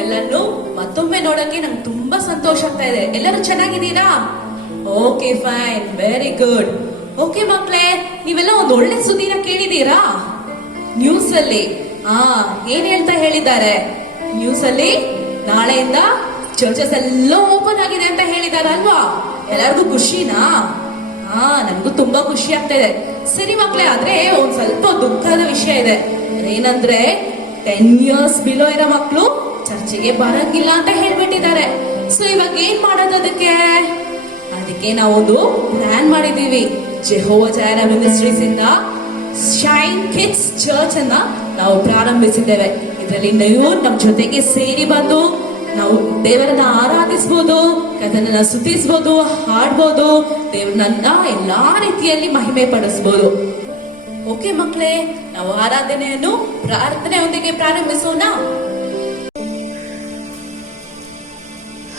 ನಿಮ್ಮೆಲ್ಲರೂ ಮತ್ತೊಮ್ಮೆ ನೋಡಕ್ಕೆ ನಂಗೆ ತುಂಬಾ ಸಂತೋಷ ಆಗ್ತಾ ಇದೆ. ಎಲ್ಲರೂ ಚೆನ್ನಾಗಿದ್ದೀರಾ? Okay, fine, very good. Okay ಮಕ್ಳೇ, ನೀವೆಲ್ಲ ಒಂದು ಒಳ್ಳೆ ಸುದ್ದಿನ ಕೇಳಿದೀರಾ? ನ್ಯೂಸ್ ಅಲ್ಲಿ ಏನ್ ಹೇಳ್ತಾ ಹೇಳಿದ್ದಾರೆ? ನ್ಯೂಸ್ ಅಲ್ಲಿ ನಾಳೆಯಿಂದ ಚರ್ಚಸ್ ಎಲ್ಲ ಓಪನ್ ಆಗಿದೆ ಅಂತ ಹೇಳಿದಾರಲ್ವಾ? ಎಲ್ಲರಿಗೂ ಖುಷಿನಾ? ನನ್ಗೂ ತುಂಬಾ ಖುಷಿ ಆಗ್ತಾ ಇದೆ. ಸರಿ ಮಕ್ಳೇ, ಆದ್ರೆ ಒಂದ್ ಸ್ವಲ್ಪ ದುಃಖದ ವಿಷಯ ಇದೆ. ಏನಂದ್ರೆ 10 years ಬಿಲೋ ಇರೋ ಮಕ್ಕಳು ಚರ್ಚೆಗೆ ಬರಂಗಿಲ್ಲ ಅಂತ ಹೇಳ್ಬಿಟ್ಟಿದ್ದಾರೆ. ಸೊ ಇವಾಗ ಏನ್ ಮಾಡೋದು? ಅದಕ್ಕೆ ನಾವೊಂದು ಪ್ಲಾನ್ ಮಾಡಿದೀವಿ. ಜೆಹೋವಾ ಜೈರಾ ಮಿನಿಸ್ಟ್ರೀಸ್ ಇಂದ ಶೈನ್ ಕಿಡ್ಸ್ ಚರ್ಚ್ ಅನ್ನ ನಾವು ಪ್ರಾರಂಭಿಸಿದ್ದೇವೆ. ಇದರಲ್ಲಿ ನೀವು ನಮ್ ಜೊತೆಗೆ ಸೇರಿ ಬಂದು ನಾವು ದೇವರನ್ನ ಆರಾಧಿಸಬಹುದು, ಕಥನನ್ನ ಸ್ತುತಿಸಬಹುದು, ಹಾಡ್ಬೋದು, ದೇವರನ್ನ ಎಲ್ಲಾ ರೀತಿಯಲ್ಲಿ ಮಹಿಮೆ ಪಡಿಸಬಹುದು. ಓಕೆ ಮಕ್ಕಳೇ, ನಾವು ಆರಾಧನೆಯನ್ನು ಪ್ರಾರ್ಥನೆಯೊಂದಿಗೆ ಪ್ರಾರಂಭಿಸೋಣ.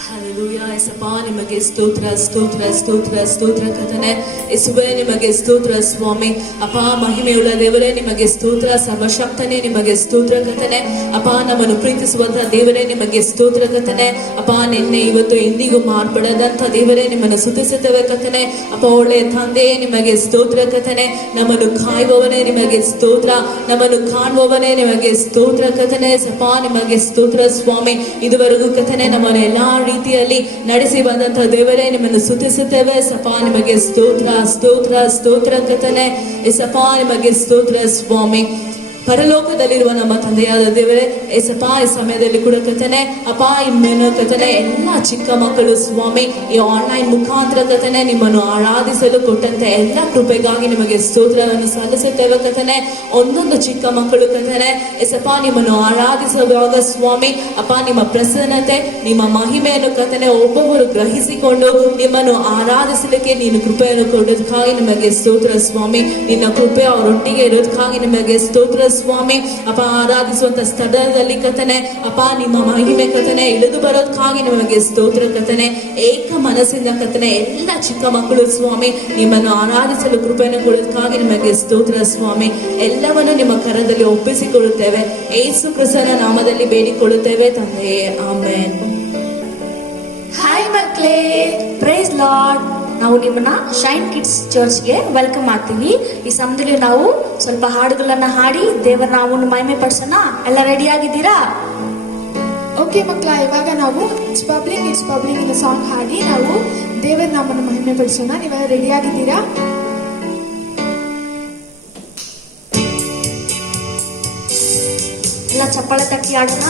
ಹಲ್ಲೆಲೂಯಾ. ಯೇಸಪ್ಪ, ನಿಮಗೆ ಸ್ತೋತ್ರ ಸ್ತೋತ್ರ ಸ್ತೋತ್ರ ಸ್ತೋತ್ರ ಕರ್ತನೇ. ಯೇಸುವೇ, ನಿಮಗೆ ಸ್ತೋತ್ರ ಸ್ವಾಮಿ. ಅಪ್ಪ, ಮಹಿಮೆಯುಳ್ಳ ದೇವರೇ, ನಿಮಗೆ ಸ್ತೋತ್ರ. ಸರ್ವಶಕ್ತನೇ, ನಿಮಗೆ ಸ್ತೋತ್ರ ಕರ್ತನೇ. ಅಪ್ಪ, ನಮ್ಮನ್ನು ಪ್ರೀತಿಸುವಂತ ದೇವರೇ, ನಿಮಗೆ ಸ್ತೋತ್ರ ಕರ್ತನೇ. ಅಪ್ಪ, ನಿನ್ನೆ ಇವತ್ತು ಎಂದಿಗೂ ಮಾರ್ಪಡದಂತ ದೇವರೇ, ನಿಮ್ಮನ್ನು ಸ್ತುತಿಸುತ್ತೇವೆ ಕರ್ತನೇ. ಅಪ್ಪ, ಒಳ್ಳೆಯ ತಂದೆ, ನಿಮಗೆ ಸ್ತೋತ್ರ ಕರ್ತನೇ. ನಮ್ಮನ್ನು ಕಾಯುವವನೇ, ನಿಮಗೆ ಸ್ತೋತ್ರ. ನಮ್ಮನ್ನು ಕಾಣುವವನೇ, ನಿಮಗೆ ಸ್ತೋತ್ರ ಕರ್ತನೇ. ಸಪ, ನಿಮಗೆ ಸ್ತೋತ್ರ ಸ್ವಾಮಿ. ಇದುವರೆಗೂ ಕರ್ತನೇ ನಮ್ಮನ್ನು ಎಲ್ಲಾ ರೀತಿಯಲ್ಲಿ ನಡೆಸಿ ಬಂದಂತ ದೇವರೇ, ನಿಮ್ಮನ್ನು ಸ್ತುತಿಸುತ್ತೇವೆ. ಸಪ, ನಿಮಗೆ ಸ್ತೋತ್ರ ಸ್ತೋತ್ರ ಸ್ತೋತ್ರ ಕರ್ತನೇ. ಸಪ, ನಿಮಗೆ ಸ್ತೋತ್ರ ಸ್ವಾಮಿ. ಪರಲೋಕದಲ್ಲಿರುವ ನಮ್ಮ ತಂದೆಯಾದ ದೇವರೇ, ಏಸಪ್ಪ, ಈ ಸಮಯದಲ್ಲಿ ಕೂಡ ಕರ್ತನೇ, ಅಪ್ಪ, ಇನ್ನೇನು ಕರ್ತನೇ, ಎಲ್ಲ ಚಿಕ್ಕ ಮಕ್ಕಳು ಸ್ವಾಮಿ ಈ ಆನ್ಲೈನ್ ಮುಖಾಂತರ ಕರ್ತನೇ ನಿಮ್ಮನ್ನು ಆರಾಧಿಸಲು ಕೊಟ್ಟಂತ ಎಲ್ಲ ಕೃಪೆಗಾಗಿ ನಿಮಗೆ ಸ್ತೋತ್ರವನ್ನು ಸಲ್ಲಿಸುತ್ತೇವೆ ಕರ್ತನೇ. ಒಂದೊಂದು ಚಿಕ್ಕ ಮಕ್ಕಳು ಕರ್ತನೇ, ಏಸಪ್ಪ, ನಿಮ್ಮನ್ನು ಆರಾಧಿಸುವಾಗ ಸ್ವಾಮಿ ಅಪ್ಪ, ನಿಮ್ಮ ಪ್ರಸನ್ನತೆ, ನಿಮ್ಮ ಮಹಿಮೆಯನ್ನು ಕರ್ತನೇ ಒಬ್ಬೊಬ್ಬರು ಗ್ರಹಿಸಿಕೊಂಡು ನಿಮ್ಮನ್ನು ಆರಾಧಿಸಲಿಕ್ಕೆ ನೀನು ಕೃಪೆಯನ್ನು ಕೊಡೋದಕ್ಕಾಗಿ ನಿಮಗೆ ಸ್ತೋತ್ರ ಸ್ವಾಮಿ. ನಿನ್ನ ಕೃಪೆ ಅವರೊಟ್ಟಿಗೆ ಇರೋದಕ್ಕಾಗಿ ನಿಮಗೆ ಸ್ತೋತ್ರ ಸ್ವಾಮಿ. ಅಪ್ಪ, ಆರಾಧಿಸುವಂತ ಸ್ಥಳದಲ್ಲಿ ಕರ್ತನೇ ಅಪ್ಪ, ನಿಮ್ಮ ಮಹಿಮೆ ಕರ್ತನೇ ಇಳಿದು ಬರೋದಕ್ಕಾಗಿ ನಿಮಗೆ ಸ್ತೋತ್ರ ಕರ್ತನೇ. ಏಕ ಮನಸ್ಸಿಂದ ಕರ್ತನೇ ಎಲ್ಲ ಚಿಕ್ಕ ಮಕ್ಕಳು ಸ್ವಾಮಿ ನಿಮ್ಮನ್ನು ಆರಾಧಿಸಲು ಕೃಪೆಯನ್ನು ಕೊಡೋದಕ್ಕಾಗಿ ನಿಮಗೆ ಸ್ತೋತ್ರ ಸ್ವಾಮಿ. ಎಲ್ಲವನ್ನು ನಿಮ್ಮ ಕರದಲ್ಲಿ ಒಪ್ಪಿಸಿಕೊಳ್ಳುತ್ತೇವೆ. ಯೇಸು ಕ್ರಿಸ್ತನ ನಾಮದಲ್ಲಿ ಬೇಡಿಕೊಳ್ಳುತ್ತೇವೆ ತಂದೆಯೇ, ಆಮೆನ್. ಹಾಯ್ ಮಕ್ಕಳೇ, ಪ್ರೈಸ್ ಲಾರ್ಡ್. ನಾವು ನಿಮ್ಮನ್ನ ಶೈನ್ ಕಿಡ್ಸ್ ಚರ್ಚ್ಗೆ ವೆಲ್ಕಮ್ ಮಾಡ್ತೀವಿ. ಈ ಸಮಯದಲ್ಲಿ ನಾವು ಸ್ವಲ್ಪ ಹಾಡುಗಳನ್ನ ಹಾಡಿ ದೇವರ ನಾಮವನ್ನು ಮಹಿಮೆ ಪಡಿಸೋಣ. ಎಲ್ಲ ರೆಡಿ ಆಗಿದ್ದೀರಾ? ಓಕೆ ಮಕ್ಕಳ, ಇವಾಗ ನಾವು ಇಟ್ಸ್ ಪಬ್ಲಿಕ್ ಇನ್ ಸಾಂಗ್ ಹಾಡಿ ನಾವು ದೇವರ ನಾಮವನ್ನು ಮಹಿಮೆ ಪಡಿಸೋಣ. ನೀವೆಲ್ಲ ರೆಡಿ ಆಗಿದ್ದೀರಾ? ಎಲ್ಲ ಚಪ್ಪಾಳೆ ತಟ್ಟಿ ಆಡೋಣ.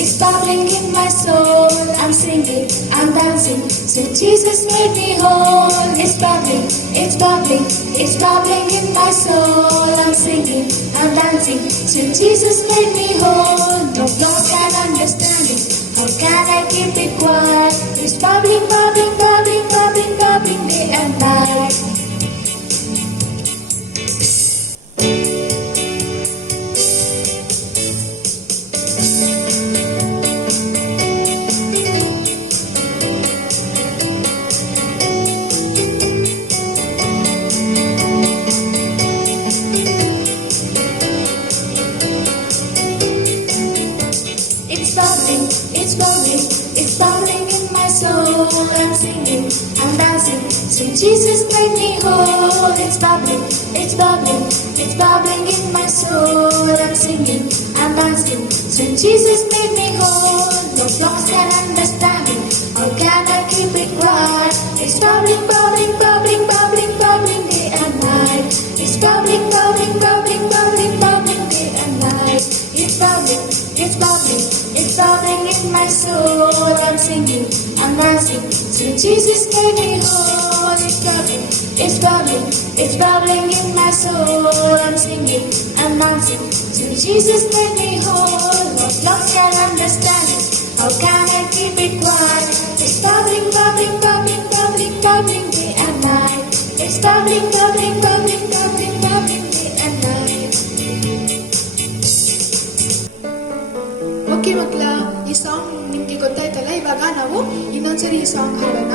It's bubbling in my soul. I'm singing, I'm dancing, since Jesus made me whole. It's bubbling in my soul. I'm singing, I'm dancing, since Jesus made me whole. No one can understand it. How can I keep it quiet? It's bubbling day and night. It's bubbling in my soul. I'm singing, I'm dancing, since Jesus made me whole. It's bubbling in my soul. I'm singing, I'm dancing, since Jesus made me whole. No songs can understand it. How can I keep it quiet? It's bubbling day and night. It's bubbling day and night. It's bubbling in my soul. I'm singing, I'm dancing, since Jesus made me whole. It's bubbling in my soul. I'm singing, I'm dancing, since Jesus made me whole. What lungs can understand it? How can I keep it quiet? It's bubbling day and night. It's bubbling day and night. Okay ಮಕ್ಕಳ, ಈ song ನಿಮ್ಗೆ ಗೊತ್ತಾಯ್ತಲ್ಲ. ಇವಾಗ ನಾವು ಇನ್ನೊಂದ್ಸರಿ ಈ song ಹಾಡೋಣ.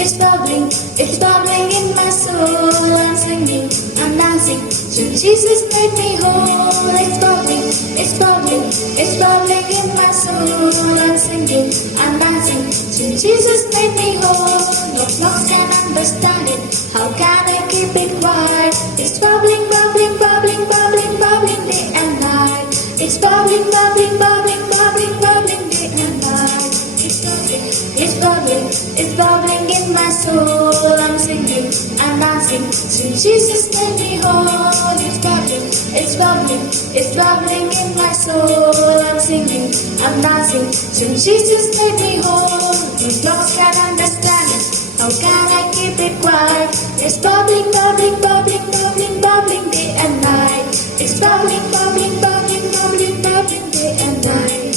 It's bubbling, it's bubbling in my soul. I'm singing, I'm dancing, till Jesus made me whole. It's bubbling, it's bubbling, it's bubbling in my soul. I'm singing, I'm dancing, till Jesus made me whole. No clocks can understand it, how can I keep it quiet? It's bubbling, bubbling, bubbling, bubbling, bubbling day and night. It's bubbling, bubbling, bubbling, bubbling, bubbling day and night. It's bubbling, it's bubbling, it's bubbling in my soul. I'm singing, I'm dancing, till Jesus made me whole. It's bubbling, it's bubbling, it's bubbling in my soul. I'm singing, I'm dancing, till Jesus made me whole. No clocks can understand it, how can I keep it quiet? It's bubbling, bubbling, bubbling, bubbling, bubbling day and night. It's bubbling, bubbling, bubbling, bubbling, bubbling day and night.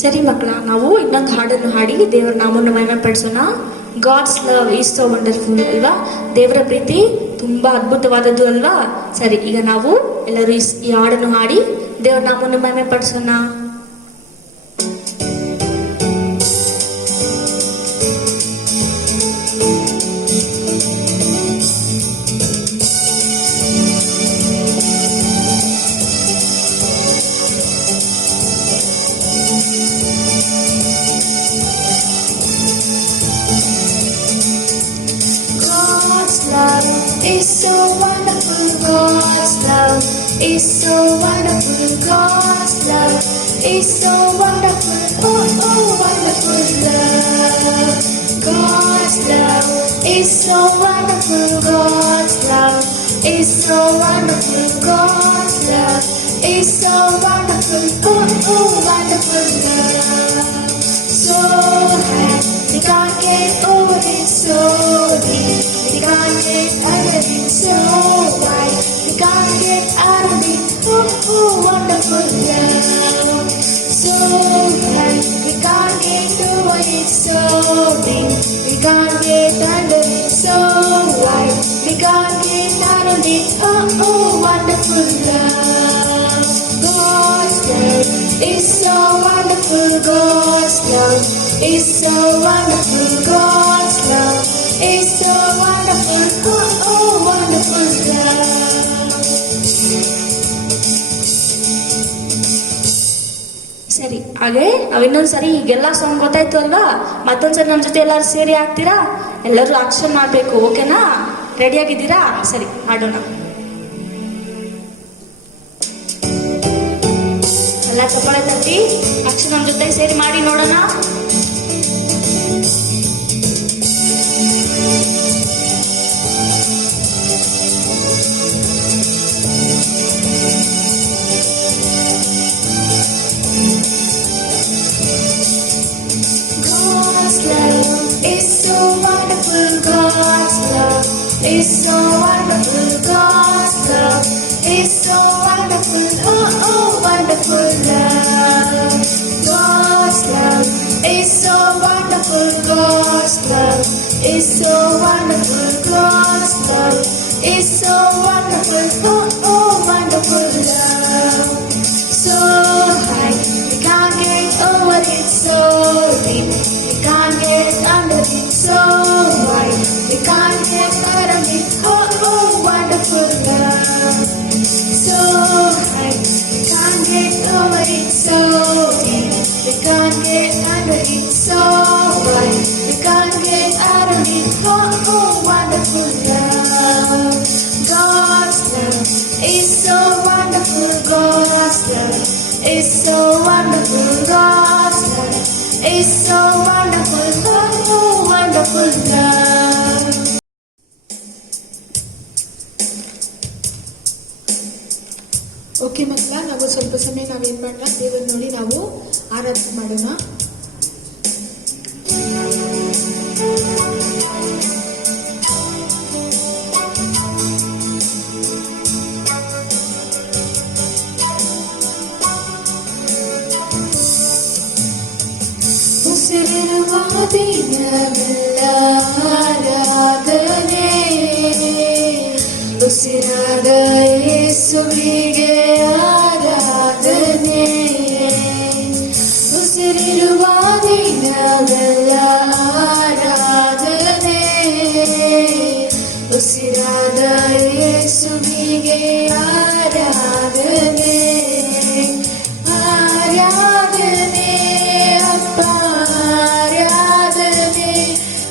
ಸರಿ ಮಕ್ಕಳ, ನಾವು ಇನ್ನೊಂದು ಹಾಡನ್ನು ಹಾಡಿ ದೇವರ ನಾಮವನ್ನು ಮಹಿಮೆ ಪಡಿಸೋಣ. God's love is so wonderful ಅಲ್ವಾ? ದೇವರ ಪ್ರೀತಿ ತುಂಬಾ ಅದ್ಭುತವಾದದ್ದು ಅಲ್ವಾ? ಸರಿ, ಈಗ ನಾವು ಎಲ್ಲರೂ ಈ ಹಾಡನ್ನು ಹಾಡಿ ದೇವರ ನಾಮವನ್ನು ಮಹಿಮೆ ಪಡಿಸೋಣ. Is so wonderful, God's love is so wonderful, God's love is so wonderful, oh oh wonderful love. God's love is so wonderful, God's love is so wonderful, God's love is so wonderful, oh oh wonderful love. So high, we can't get over it, so deep. We can't get out of it, so wide. We can't get out of it, oh, oh, wonderful love. So high, we can't get over it, so deep. We can't get under it, so wide. We can't get out of it, oh, oh, wonderful love. God's love is so wonderful, God's love is so wonderful, God's love is so wonderful, oh, oh, wonderful love. ಸರಿ, ಹಾಗೆ ನಾವು ಇನ್ನೊಂದ್ಸರಿ ಈಗೆಲ್ಲ song ಗೊತ್ತಾಯ್ತು ಅಲ್ವಾ? ಮತ್ತೊಂದ್ಸರಿ ನಮ್ಮ ಜೊತೆ ಎಲ್ಲರೂ ಸೇರಿ ಹಾಡ್ತೀರಾ? ಎಲ್ಲರೂ ಆಕ್ಷನ್ ಮಾಡಬೇಕು, ಓಕೆನಾ? ರೆಡಿಯಾಗಿದ್ದೀರಾ? ಸರಿ, ಹಾಡೋಣ. ಎಲ್ಲ ಚಪ್ಪಾಳೆ ತಟ್ಟಿ ಆಕ್ಷನ್ ನಮ್ಮ ಜೊತೆ ಸೇರಿ ಮಾಡಿ ನೋಡೋಣ. Is so wonderful, God's love is so wonderful, oh oh wonderful love. God's love is so wonderful, God's love is so wonderful, God's love is so wonderful, oh oh wonderful love. So high, we can't get over it, so deep, we can't get under it, so wide, we can't get out of it, oh oh wonderful love. So high, we can't get over it, so deep, we can't get under it, so wide, we can't get out of it, oh oh wonderful love. God's love is so wonderful, God's love is so wonderful, God's love is so wonderful, oh oh wonderful love. Okay ಮಕ್ಕಳ, ನಾವು ಸ್ವಲ್ಪ ಸಮಯ ನಾವೇನು ಮಾಡೋಣ, ದೇವರು ನೋಡಿ ನಾವು ಆರಾಧನೆ ಮಾಡೋಣ. ದಿನವೆಲ್ಲ ಆರಾಧನೆ ಉಸಿರಾದ ಯೇಸುವಿಗೆ ಆರಾಧನೆ ಉಸಿರಿರುವ ದಿನವೆಲ್ಲ ಆರಾಧನೆ ಉಸಿರಾದ ಯೇಸುವಿಗೆ ಆರಾಧನೆ ಆರಾಧನೆ ಅಪ್ಪ ಆರಾಧನೆ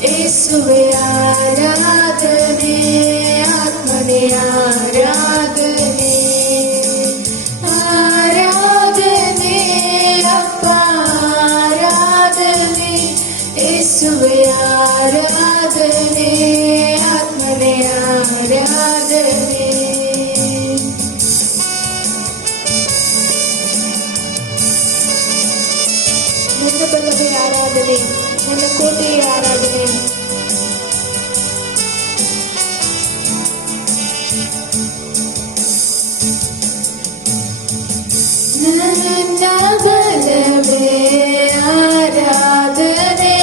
ಯೇಸುವೆ ಆರಾಧನೆ ಆತ್ಮನೇ ಆರಾಧನೆ ಆರಾಧನೆ ಅಪ್ಪ ಆರಾಧನೆ ಯೇಸುವೆ ಆರಾಧನೆ ಆತ್ಮನೇ ಆರಾಧನೆ ನನ್ನ ಬಲವೇ ಆರಾಧನೆ ನನ್ನ ಕೋಟೆಯ ಆರಾಧನೆ ನನ್ನ ಬಲವೇ ಆರಾಧನೆ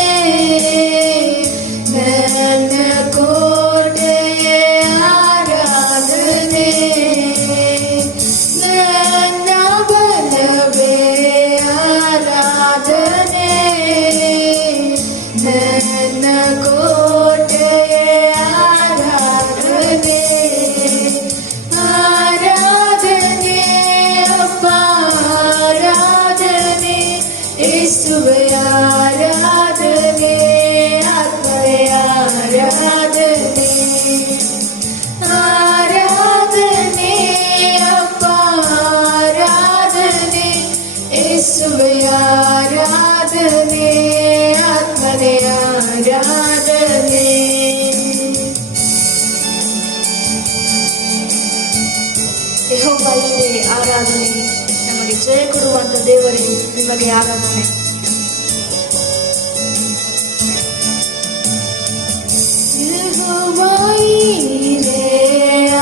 ನನ್ನ ಕೋಟೆಯ ಆರಾಧನೆ ನನ್ನ ಬಲವೇ ಆರಾಧನೆ ನನ್ನ ಕೋಟೆಯ ಆರಾಧನೆ ಆರಾಧನೆ ಅಪ್ಪ ಆರಾಧನೆ ಯೇಸುವೆ ಆರಾಧನೆ ಆತ್ಮನೇ ಆರಾಧನೆ ಆರಾಧನೆ ಅಪ್ಪ ಆರಾಧನೆ ಯೇಸುವೆ ಆರಾಧನೆ ಆತ್ಮನೇ ಆರಾಧನೆ ಯೆಹೋವನೇ ಆರಾಧನೆ ನಮಗೆ ಜಯ ಕೊಡುವಂತ ದೇವರೇ ನಿಮಗೆ ಆರಾಧನೆ ಯೆಹೋವನೇ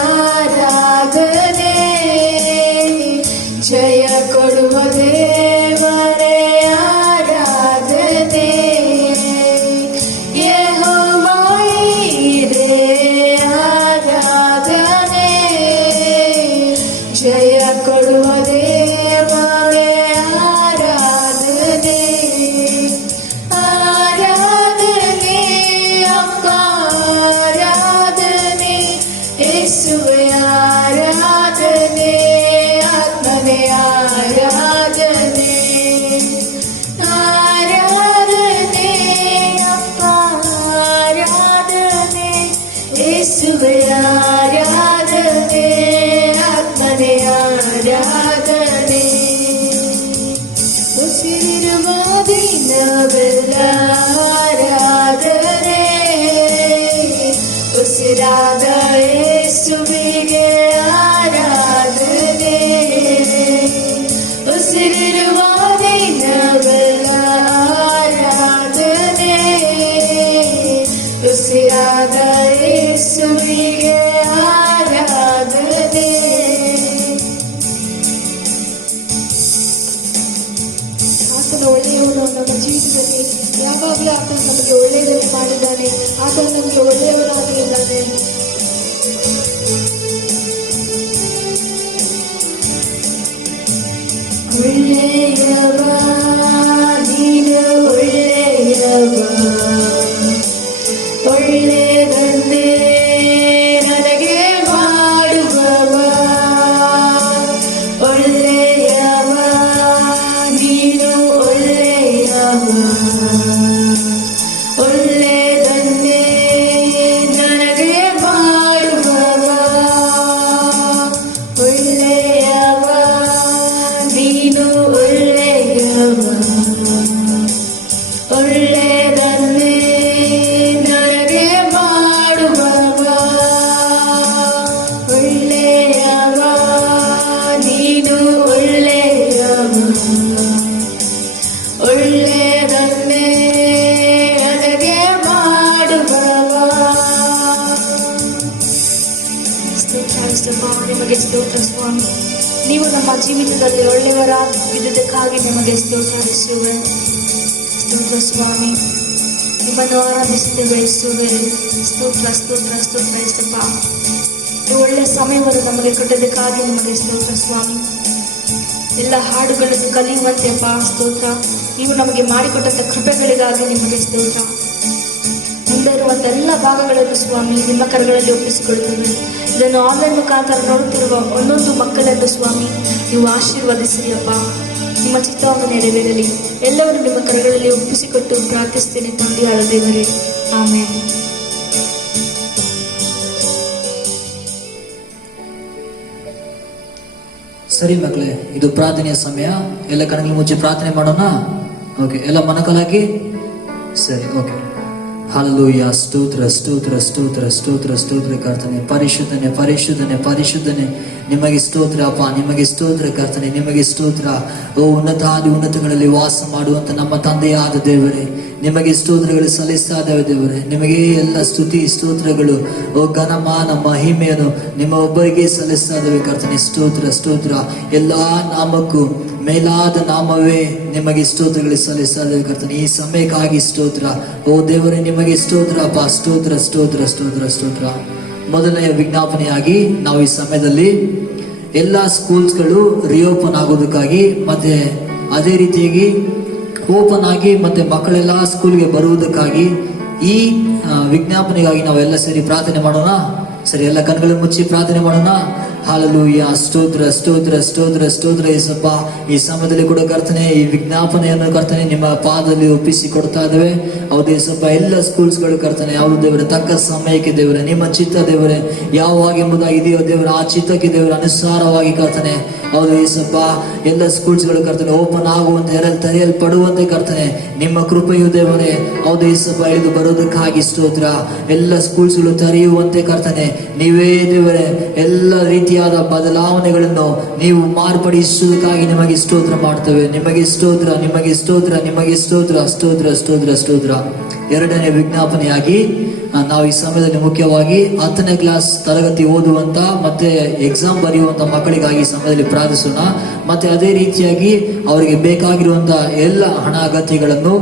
ಆರಾಧನೆ ಜಯ ಕೊಡುವ ದೇವರೇ ಆರಾಧನೆ ಯೆಹೋವನೇ ಆರಾಧನೆ ಜಯ ಕೊಡುವ ದೇವರೇ ಆರಾಧನೆ ಆರಾಧನೆ ಅಪ್ಪ ಆರಾಧನೆ ಯೇಸುವೆ ಆರಾಧನೆ ಆತ್ಮನೇ ಆರಾಧನೆ ಆರಾಧನೆ ಅಪ್ಪ ಆರಾಧನೆ ಯೇಸುವೆ ಆರಾಧನೆ ಆತ್ಮನೇ ಆರಾಧನೆ ಉಸಿರಿರುವ ದಿನವೆಲ್ಲ ಆರಾಧನೆ ಉಸಿರಾದ ಯೇಸುವಿಗೆ ಆರಾಧನೆ ಉಸಿರಿರುವ ದಿನವೆಲ್ಲ ಆರಾಧನೆ ಉಸಿರಾದ ಯೇಸುವಿಗೆ ಆರಾಧನೆ ಆತನ ಒಳ್ಳೆಯವನು ನಮ್ಮ ಜೀವಿತದಲ್ಲಿ ಯಾವಾಗಲೂ ಆತನು ನಮಗೆ ಒಳ್ಳೆಯದನ್ನು ಮಾಡಿದ್ದಾನೆ ಆತನು ನಮಗೆ ಒಳ್ಳೆಯವರಾಗಿದ್ದಾನೆ ಒಳ್ಳೆಯವ ನೀನು ಒಳ್ಳೆಯವ ಒಳ್ಳೆಯದನ್ನೇ ನನಗೆ ಮಾಡುವವ ಒಳ್ಳೆಯವ ನೀನು ಒಳ್ಳೆಯವ ಒಳ್ಳೆಯದನ್ನೇ ನನಗೆ ಮಾಡುವವ ಒಳ್ಳೆಯವ ನೀನು ಒಳ್ಳೆಯವ ಒಳ್ಳೆಯದನ್ನೇ ನನಗೆ ಮಾಡುವವ ಒಳ್ಳೆಯವ ನೀನು ಒಳ್ಳೆಯವ ಒಳ್ಳೆಯದನ್ನೇ ನನಗೆ ಮಾಡುವವ ಸ್ತೋತ್ರ ನಿಮಗೆ ಸ್ತೋತ್ರ ಸ್ವಾಮಿ ನೀವು ನಮ್ಮ ಜೀವಿತದಲ್ಲಿ ಒಳ್ಳೆಯವರಾಗಿದ್ದಕ್ಕಾಗಿ ನಿಮಗೆ ಸ್ತೋತ್ರ ಸ್ವಾಮಿ ನಿಮ್ಮನ್ನು ಆರಾಧಿಸುತ್ತೇವೆ ಯೇಸುವೇ. ಸ್ತೋತ್ರ ಸ್ತೋತ್ರ ಸ್ತೋತ್ರ ಯೇಸಪ್ಪ. ಈ ಒಳ್ಳೆಯ ಸಮಯವನ್ನು ನಮಗೆ ಕೊಟ್ಟದಕ್ಕಾಗಿ ನಿಮಗೆ ಸ್ತೋತ್ರ ಸ್ವಾಮಿ. ಎಲ್ಲ ಹಾಡುಗಳನ್ನು ಕಲಿಯುವಂತೆ ಅಪ್ಪ ಸ್ತೋತ್ರ. ನೀವು ನಮಗೆ ಮಾಡಿಕೊಟ್ಟಂಥ ಕೃಪೆಗಳಿಗಾಗಿ ನಿಮಗೆ ಸ್ತೋತ್ರ. ಮುಂದೆ ಇರುವಂಥ ಎಲ್ಲ ಭಾಗಗಳನ್ನು ಸ್ವಾಮಿ ನಿಮ್ಮ ಕರಗಳಲ್ಲಿ ಒಪ್ಪಿಸಿಕೊಳ್ತೇವೆ. ಇದನ್ನು ಆನ್ಲೈನ್ ಮುಖಾಂತರ ನೋಡುತ್ತಿರುವ ಒಂದೊಂದು ಮಕ್ಕಳನ್ನು ಸ್ವಾಮಿ ನೀವು ಆಶೀರ್ವದಿಸಿರಿ ಅಪ್ಪ. ನಿಮ್ಮ ಚಿತ್ತವನ್ನು ನೆರವೇರಲಿ. ಎಲ್ಲವನ್ನು ನಿಮ್ಮ ಕರಗಳಲ್ಲಿ ಒಪ್ಪಿಸಿಕೊಟ್ಟು ಪ್ರಾರ್ಥಿಸ್ತೇನೆ ತಂದೆಯಾದ ದೇವರೇ, ಆಮೇಲೆ. ಸರಿ ಮಕ್ಕಳೇ, ಇದು ಪ್ರಾರ್ಥನೆಯ ಸಮಯ. ಎಲ್ಲ ಕಣ್ಣುಗಳ ಮುಚ್ಚಿ ಪ್ರಾರ್ಥನೆ ಮಾಡೋಣ. ಓಕೆ, ಎಲ್ಲ ಮೊಣಕಾಲಾಗಿ. ಸರಿ, ಓಕೆ. ಹಲ್ಲೆಲೂಯಾ. ಸ್ತೋತ್ರ ಸ್ತೋತ್ರ ಸ್ತೋತ್ರ ಸ್ತೋತ್ರ ಸ್ತೋತ್ರ ಕರ್ತನೆ. ಪರಿಶುದ್ಧನೆ ಪರಿಶುದ್ಧನೆ ಪರಿಶುದ್ಧನೆ ನಿಮಗೆ ಸ್ತೋತ್ರ ಅಪ್ಪ, ನಿಮಗೆ ಸ್ತೋತ್ರ ಕರ್ತನೆ, ನಿಮಗೆ ಸ್ತೋತ್ರ. ಓ ಉನ್ನತಾದಿ ಉನ್ನತಗಳಲ್ಲಿ ವಾಸ ಮಾಡುವಂತ ನಮ್ಮ ತಂದೆಯಾದ ದೇವರೇ, ನಿಮಗೆ ಸ್ತೋತ್ರಗಳು ಸಲ್ಲಿಸ್ತಾ ಇದ್ದೇವೆ ದೇವರೇ. ನಿಮಗೆ ಎಲ್ಲ ಸ್ತುತಿ ಸ್ತೋತ್ರಗಳು, ಓ ಘನಮಾನ ಮಹಿಮೆಯನ್ನು ನಿಮ್ಮ ಒಬ್ಬರಿಗೆ ಸಲ್ಲಿಸ್ತಾ ಇದ್ದೇವೆ ಕರ್ತನೆ. ಸ್ತೋತ್ರ ಸ್ತೋತ್ರ. ಎಲ್ಲಾ ನಾಮಕ್ಕೂ ಮೇಲಾದ ನಾಮವೇ ನಿಮಗೆ ಸ್ತೋತ್ರಗಳು ಸಲ್ಲಿಸ್ತಾ ಇದ್ದೇವೆ ಕರ್ತನೆ. ಈ ಸಮಯಕ್ಕಾಗಿ ಸ್ತೋತ್ರ. ಓ ದೇವರೇ ನಿಮಗೆ ಸ್ತೋತ್ರ ಅಪ್ಪ. ಸ್ತೋತ್ರ ಸ್ತೋತ್ರ ಸ್ತೋತ್ರ ಸ್ತೋತ್ರ. ಮೊದಲನೆಯ ವಿಜ್ಞಾಪನೆಯಾಗಿ ನಾವು ಈ ಸಮಯದಲ್ಲಿ ಎಲ್ಲ ಸ್ಕೂಲ್ಸ್ಗಳು ರಿಓಪನ್ ಆಗೋದಕ್ಕಾಗಿ ಮತ್ತೆ ಅದೇ ರೀತಿಯಾಗಿ ಓಪನ್ ಆಗಿ ಮತ್ತೆ ಮಕ್ಕಳೆಲ್ಲ ಸ್ಕೂಲ್ಗೆ ಬರುವುದಕ್ಕಾಗಿ ಈ ವಿಜ್ಞಾಪನೆಗಾಗಿ ನಾವೆಲ್ಲ ಸೇರಿ ಪ್ರಾರ್ಥನೆ ಮಾಡೋಣ. ಸರಿ, ಎಲ್ಲ ಕಣ್ಗಳನ್ನು ಮುಚ್ಚಿ ಪ್ರಾರ್ಥನೆ ಮಾಡೋಣ. ಹಲ್ಲೆಲೂಯಾ. ಸ್ತೋತ್ರ ಸ್ತೋತ್ರ ಸ್ತೋತ್ರ ಸ್ತೋತ್ರ ಯೇಸಪ್ಪ. ಈ ಸಮಯದಲ್ಲಿ ಕೂಡ ಕರ್ತನೆ ಈ ವಿಜ್ಞಾಪನೆಯನ್ನು ಕರ್ತನೆ ನಿಮ್ಮ ಪಾದದಲ್ಲಿ ಒಪ್ಪಿಸಿ ಕೊಡ್ತಾ ಇದ್ದೇವೆ. ಹೌದು ಯೇಸಪ್ಪ, ಎಲ್ಲ ಸ್ಕೂಲ್ಸ್ಗಳು ಕರ್ತನೆ ಯಾವುದು ದೇವರೇ ತಕ್ಕ ಸಮಯಕ್ಕೆ ದೇವರೇ ನಿಮ್ಮ ಚಿತ್ತ ದೇವರೇ ಯಾವಾಗ ಎಂಬುದಾಗಿ ಇದೆಯೋ ದೇವರ ಆ ಚಿತ್ತಕ್ಕೆ ದೇವರ ಅನುಸಾರವಾಗಿ ಕರ್ತನೆ ಹೌದು ಯೇಸಪ್ಪ ಎಲ್ಲ ಸ್ಕೂಲ್ಸ್ಗಳು ಕರ್ತನೆ ಓಪನ್ ಆಗುವಂತೆ ತೆರೆಯಲ್ಪಡುವಂತೆ ಕರ್ತನೆ ನಿಮ್ಮ ಕೃಪೆಯು ದೇವರೇ ಹೌದು ಯೇಸಪ್ಪ ಇಳಿದು ಬರೋದಕ್ಕಾಗಿ ಸ್ತೋತ್ರ. ಎಲ್ಲ ಸ್ಕೂಲ್ಸ್ಗಳು ತೆರೆಯುವಂತೆ ಕರ್ತನೆ ನೀವೇ ದೇವರೇ ಎಲ್ಲ ರೀತಿಯಾದ ಬದಲಾವಣೆಗಳನ್ನು ನೀವು ಮಾರ್ಪಡಿಸುವುದಕ್ಕಾಗಿ ನಿಮಗೆ ಸ್ತೋತ್ರ ಮಾಡ್ತೇವೆ. ನಿಮಗೆ ಸ್ತೋತ್ರ, ನಿಮಗೆ ಸ್ತೋತ್ರ, ನಿಮಗೆ ಸ್ತೋತ್ರ. ಸ್ತೋತ್ರ ಸ್ತೋತ್ರ ಸ್ತೋತ್ರ. ಎರಡನೇ ವಿಜ್ಞಾಪನೆಯಾಗಿ ನಾವು ಈ ಸಮಯದಲ್ಲಿ ಮುಖ್ಯವಾಗಿ 10ನೇ ಕ್ಲಾಸ್ ತರಗತಿ ಓದುವಂತ ಮತ್ತೆ ಎಕ್ಸಾಮ್ ಬರೆಯುವಂತ ಮಕ್ಕಳಿಗಾಗಿ ಈ ಸಮಯದಲ್ಲಿ ಪ್ರಾರ್ಥಿಸೋಣ. ಮತ್ತೆ ಅದೇ ರೀತಿಯಾಗಿ ಅವರಿಗೆ ಬೇಕಾಗಿರುವಂತ ಎಲ್ಲ ಹಣ ಅಗತ್ಯಗಳನ್ನು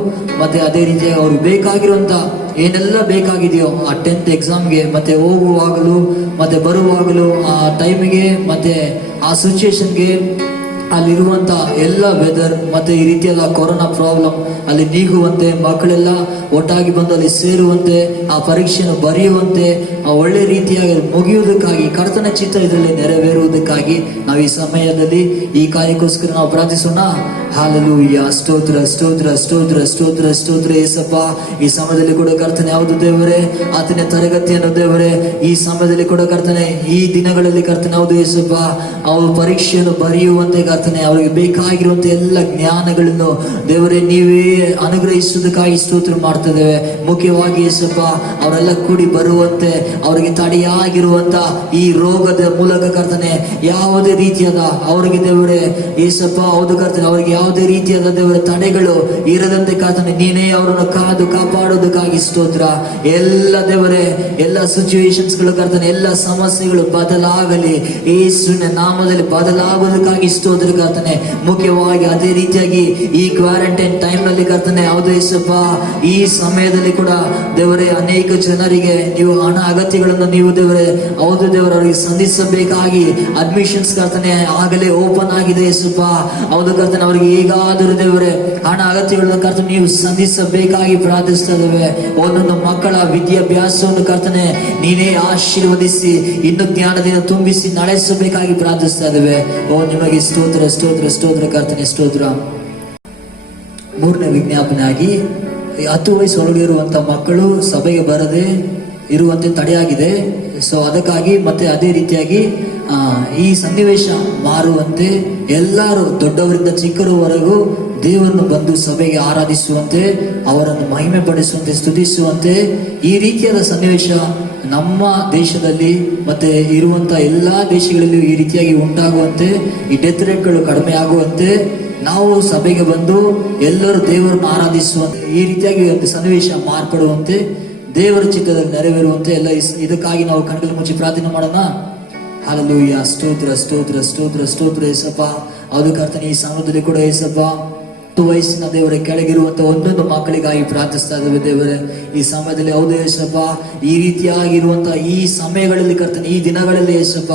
ಮತ್ತೆ ಅದೇ ರೀತಿಯಾಗಿ ಅವ್ರಿಗೆ ಬೇಕಾಗಿರುವಂತ ಏನೆಲ್ಲ ಬೇಕಾಗಿದೆಯೋ ಆ 10th ಎಕ್ಸಾಮ್ಗೆ ಮತ್ತೆ ಹೋಗುವಾಗಲೂ ಮತ್ತೆ ಬರುವಾಗಲೂ ಆ ಟೈಮಿಗೆ ಮತ್ತೆ ಆ ಸಿಚುಯೇಷನ್ಗೆ ಅಲ್ಲಿರುವಂತ ಎಲ್ಲ ವೆದರ್ ಮತ್ತೆ ಈ ರೀತಿಯೆಲ್ಲ ಕೊರೋನಾ ಪ್ರಾಬ್ಲಮ್ ಅಲ್ಲಿ ನೀಗುವಂತೆ ಮಕ್ಕಳೆಲ್ಲ ಒಟ್ಟಾಗಿ ಬಂದು ಅಲ್ಲಿ ಸೇರುವಂತೆ ಆ ಪರೀಕ್ಷೆಯನ್ನು ಬರೆಯುವಂತೆ ಆ ಒಳ್ಳೆ ರೀತಿಯಾಗಿ ಮುಗಿಯುವುದಕ್ಕಾಗಿ ಕರ್ತನ ಚಿತ್ತ ಇದರಲ್ಲಿ ನೆರವೇರುವುದಕ್ಕಾಗಿ ನಾವು ಈ ಸಮಯದಲ್ಲಿ ಈ ಕಾರ್ಯಕ್ಕೋಸ್ಕರ ನಾವು ಪ್ರಾರ್ಥಿಸೋಣ. ಹಲ್ಲೆಲೂಯಾ. ಸ್ತೋತ್ರ ಸ್ತೋತ್ರ ಸ್ತೋತ್ರ ಸ್ತೋತ್ರ ಸ್ತೋತ್ರ ಯೇಸಪ್ಪ. ಈ ಸಮಯದಲ್ಲಿ ಕೂಡ ಕರ್ತನೆ ಯಾವುದು ದೇವರೇ 10ನೇ ತರಗತಿಯನ್ನು ದೇವರೇ ಈ ಸಮಯದಲ್ಲಿ ಕೂಡ ಕರ್ತನೆ ಈ ದಿನಗಳಲ್ಲಿ ಕರ್ತನೆ ಯಾವುದು ಯೇಸಪ್ಪ ಅವರು ಪರೀಕ್ಷೆಯನ್ನು ಬರೆಯುವಂತೆ ಕರ್ತನೆ ಅವರಿಗೆ ಬೇಕಾಗಿರುವಂತ ಎಲ್ಲ ಜ್ಞಾನಗಳನ್ನು ದೇವರೇ ನೀವೇ ಅನುಗ್ರಹಿಸುವುದಕ್ಕಾಗಿ ಸ್ತೋತ್ರ ಮಾಡ್ತಿದ್ದೇವೆ. ಮುಖ್ಯವಾಗಿ ಯೇಸಪ್ಪ ಅವರೆಲ್ಲ ಕೂಡಿ ಬರುವಂತೆ ಅವರಿಗೆ ತಡೆಯಾಗಿರುವಂತ ಈ ರೋಗದ ಮೂಲಕ ಕರ್ತನೆ ಯಾವುದೇ ರೀತಿಯಾದ ಅವರಿಗೆ ದೇವರೇ ಯೇಸಪ್ಪ ಹೌದು ಕರ್ತನೆ ಅವರಿಗೆ ಯಾವುದೇ ರೀತಿಯಾದ ದೇವರ ತಡೆಗಳು ಇರದಂತೆ ಕರ್ತನೆ ನೀನೇ ಅವರನ್ನು ಕಾದು ಕಾಪಾಡೋದಕ್ಕಾಗಿ ಸ್ತೋತ್ರ. ಎಲ್ಲ ದೇವರೇ ಎಲ್ಲ ಸಿಚುವೇಶನ್ಸ್ ಗಳು ಕರ್ತನೆ ಎಲ್ಲ ಸಮಸ್ಯೆಗಳು ಬದಲಾಗಲಿ ಯೇಸುವಿನ ನಾಮದಲ್ಲಿ ಬದಲಾಗೋದಕ್ಕಾಗಿ ಸ್ತೋತ್ರ ಕರ್ತನೆ. ಮುಖ್ಯವಾಗಿ ಅದೇ ರೀತಿಯಾಗಿ ಈ ಕ್ವಾರಂಟೈನ್ ಟೈಮ್ ನಲ್ಲಿ ಕರ್ತನೆ ಹೌದು ಯೇಸಪ್ಪ ಈ ಸಮಯದಲ್ಲಿ ಕೂಡ ದೇವರೇ ಅನೇಕ ಜನರಿಗೆ ನೀವು ಹಣ ಅಗತ್ಯಗಳನ್ನು ನೀವು ದೇವರೇ ಹೌದು ದೇವರ ಅವರಿಗೆ ಸಂಧಿಸಬೇಕಾಗಿ ಅಡ್ಮಿಷನ್ಸ್ ಕರ್ತನೆ ಆಗಲೇ ಓಪನ್ ಆಗಿದೆ ಯೇಸಪ್ಪ ಹೌದು ಕರ್ತನೆ ಅವರಿಗೆ ಹೇಗಾದರೂ ದೇವರೇ ಹಣ ಅಗತ್ಯಗಳನ್ನು ಕರ್ತನೆ ನೀವು ಸಂಧಿಸಬೇಕಾಗಿ ಪ್ರಾರ್ಥಿಸ್ತಾ ಇದ್ದೇವೆ. ಒಂದೊಂದು ಮಕ್ಕಳ ವಿದ್ಯಾಭ್ಯಾಸವನ್ನು ಕರ್ತನೆ ನೀನೇ ಆಶೀರ್ವದಿಸಿ ಇನ್ನು ಜ್ಞಾನದಿಂದ ತುಂಬಿಸಿ ನಡೆಸಬೇಕಾಗಿ ಪ್ರಾರ್ಥಿಸ್ತಾ ಇದ್ದೇವೆ. ಓ ನಿಮಗೆ ಸ್ತೋತ್ರ ಸ್ತೋತ್ರ ಸ್ತೋತ್ರ ಕರ್ತನೆ ಸ್ತೋತ್ರ. ಮೂರನೇ ವಿಜ್ಞಾಪನೆ ಆಗಿ 10 ವಯಸ್ಸೊಳಗೆ ಇರುವಂತ ಮಕ್ಕಳು ಸಭೆಗೆ ಬರದೆ ಇರುವಂತೆ ತಡೆಯಾಗಿದೆ. ಸೊ ಅದಕ್ಕಾಗಿ ಮತ್ತೆ ಅದೇ ರೀತಿಯಾಗಿ ಈ ಸನ್ನಿವೇಶ ಮಾರುವಂತೆ ಎಲ್ಲರೂ ದೊಡ್ಡವರಿಂದ ಚಿಕ್ಕರವರೆಗೂ ದೇವರನ್ನು ಬಂದು ಸಭೆಗೆ ಆರಾಧಿಸುವಂತೆ ಅವರನ್ನು ಮಹಿಮೆ ಪಡಿಸುವಂತೆ ಸ್ತುತಿಸುವಂತೆ ಈ ರೀತಿಯಾದ ಸನ್ನಿವೇಶ ನಮ್ಮ ದೇಶದಲ್ಲಿ ಮತ್ತೆ ಇರುವಂತ ಎಲ್ಲಾ ದೇಶಗಳಲ್ಲಿಯೂ ಈ ರೀತಿಯಾಗಿ ಉಂಟಾಗುವಂತೆ ಈ ಡೆತ್ ರೇಟ್ಗಳು ಕಡಿಮೆ ಆಗುವಂತೆ ನಾವು ಸಭೆಗೆ ಬಂದು ಎಲ್ಲರೂ ದೇವರನ್ನು ಆರಾಧಿಸುವಂತೆ ಈ ರೀತಿಯಾಗಿ ಒಂದು ಸನ್ನಿವೇಶ ಮಾರ್ಪಡುವಂತೆ ದೇವರ ಚಿತ್ತದಲ್ಲಿ ನೆರವೇರುವಂತೆ ಎಲ್ಲ ಇದಕ್ಕಾಗಿ ನಾವು ಕಣ್ಣುಗಳನ್ನು ಮುಚ್ಚಿ ಪ್ರಾರ್ಥನೆ ಮಾಡೋಣ. ಹಲ್ಲೆಲೂಯಾ. ಸ್ತೋತ್ರ ಸ್ತೋತ್ರ ಸ್ತೋತ್ರ ಸ್ತೋತ್ರ ಯೇಸಪ್ಪ. ಅದು ಕರ್ತನೆ ಈ ಸಮಯದಲ್ಲಿ ಕೂಡ ಯೇಸಪ್ಪ ವಯಸ್ಸಿನ ದೇವರೇ ಕೆಳಗಿರುವಂತ ಒಂದೊಂದು ಮಕ್ಕಳಿಗಾಗಿ ಪ್ರಾರ್ಥಿಸ್ತಾ ಇದ್ದೇವೆ ದೇವರೇ. ಈ ಸಮಯದಲ್ಲಿ ಹೌದು ಯೇಸಪ್ಪ, ಈ ರೀತಿಯಾಗಿರುವಂತ ಈ ಸಮಯಗಳಲ್ಲಿ ಕರ್ತನೆ, ಈ ದಿನಗಳಲ್ಲಿ ಯೇಸಪ್ಪ,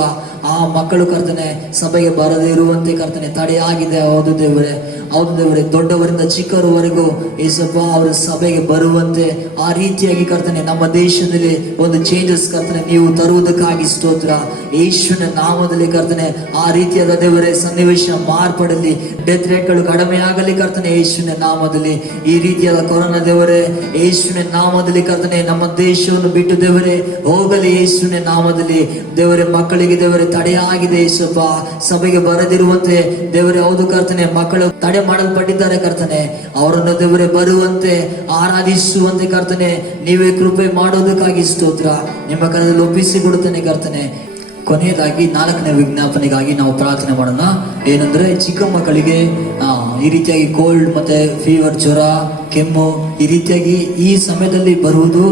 ಆ ಮಕ್ಕಳು ಕರ್ತನೆ ಸಭೆಗೆ ಬರದೇ ಇರುವಂತೆ ಕರ್ತನೆ ತಡೆಯಾಗಿದೆ. ಹೌದು ದೇವರೇ, ಹೌದು ದೇವರೇ, ದೊಡ್ಡವರಿಂದ ಚಿಕ್ಕವರವರೆಗೂ ಯೇಸಪ್ಪ ಅವರ ಸಭೆಗೆ ಬರುವಂತೆ ಆ ರೀತಿಯಾಗಿ ಕರ್ತನೆ ನಮ್ಮ ದೇಶದಲ್ಲಿ ಒಂದು ಚೇಂಜಸ್ ಕರ್ತನೆ ನೀವು ತರುವುದಕ್ಕಾಗಿ ಸ್ತೋತ್ರ. ಯೇಸುವಿನ ನಾಮದಲ್ಲಿ ಕರ್ತನೆ ಆ ರೀತಿಯಾದ ದೇವರೇ ಸನ್ನಿವೇಶ ಮಾರ್ಪಡಲಿ, ಡೆತ್ ರೇಟ್ಗಳು ಕಡಿಮೆ ಆಗಲಿ ಕರ್ತನೆ ಯೇಸುವಿನ ನಾಮದಲ್ಲಿ. ಈ ರೀತಿಯಾದ ಕೊರೋನಾ ದೇವರೇ ಯೇಸುವಿನ ನಾಮದಲ್ಲಿ ಕರ್ತನೆ ನಮ್ಮ ದೇಶವನ್ನು ಬಿಟ್ಟು ದೇವರೇ ಹೋಗಲಿ ಯೇಸುವಿನ ನಾಮದಲ್ಲಿ. ದೇವರೇ ಮಕ್ಕಳಿಗೆ ದೇವರೇ ತಡೆಯಾಗಿದೆ ಯೇಸಪ್ಪ, ಸಭೆಗೆ ಬರದಿರುವಂತೆ ದೇವರೇ ಹೌದು ಕರ್ತನೆ ಮಕ್ಕಳು ತಡೆ ಮಾಡಲ್ಪಟ್ಟಿದ್ದಾರೆ ಕರ್ತನೆ, ಅವರನ್ನು ದೇವರೇ ಬರುವಂತೆ ಆರಾಧಿಸುವಂತೆ ಕರ್ತನೆ ನೀವೇ ಕೃಪೆ ಮಾಡೋದಕ್ಕಾಗಿ ಸ್ತೋತ್ರ. ನಿಮ್ಮ ಕರದಲ್ಲಿ ಒಪ್ಪಿಸಿ ಕೊಡುತ್ತೇನೆ ಕರ್ತನೆ. ಕೊನೆಯದಾಗಿ 4ನೇ ವಿಜ್ಞಾಪನೆಗಾಗಿ ನಾವು ಪ್ರಾರ್ಥನೆ ಮಾಡೋಣ. ಏನಂದ್ರೆ ಚಿಕ್ಕ ಮಕ್ಕಳಿಗೆ ಈ ರೀತಿಯಾಗಿ ಕೋಲ್ಡ್ ಮತ್ತೆ ಫೀವರ್, ಜ್ವರ, ಕೆಮ್ಮು ಈ ರೀತಿಯಾಗಿ ಈ ಸಮಯದಲ್ಲಿ ಬರುವುದು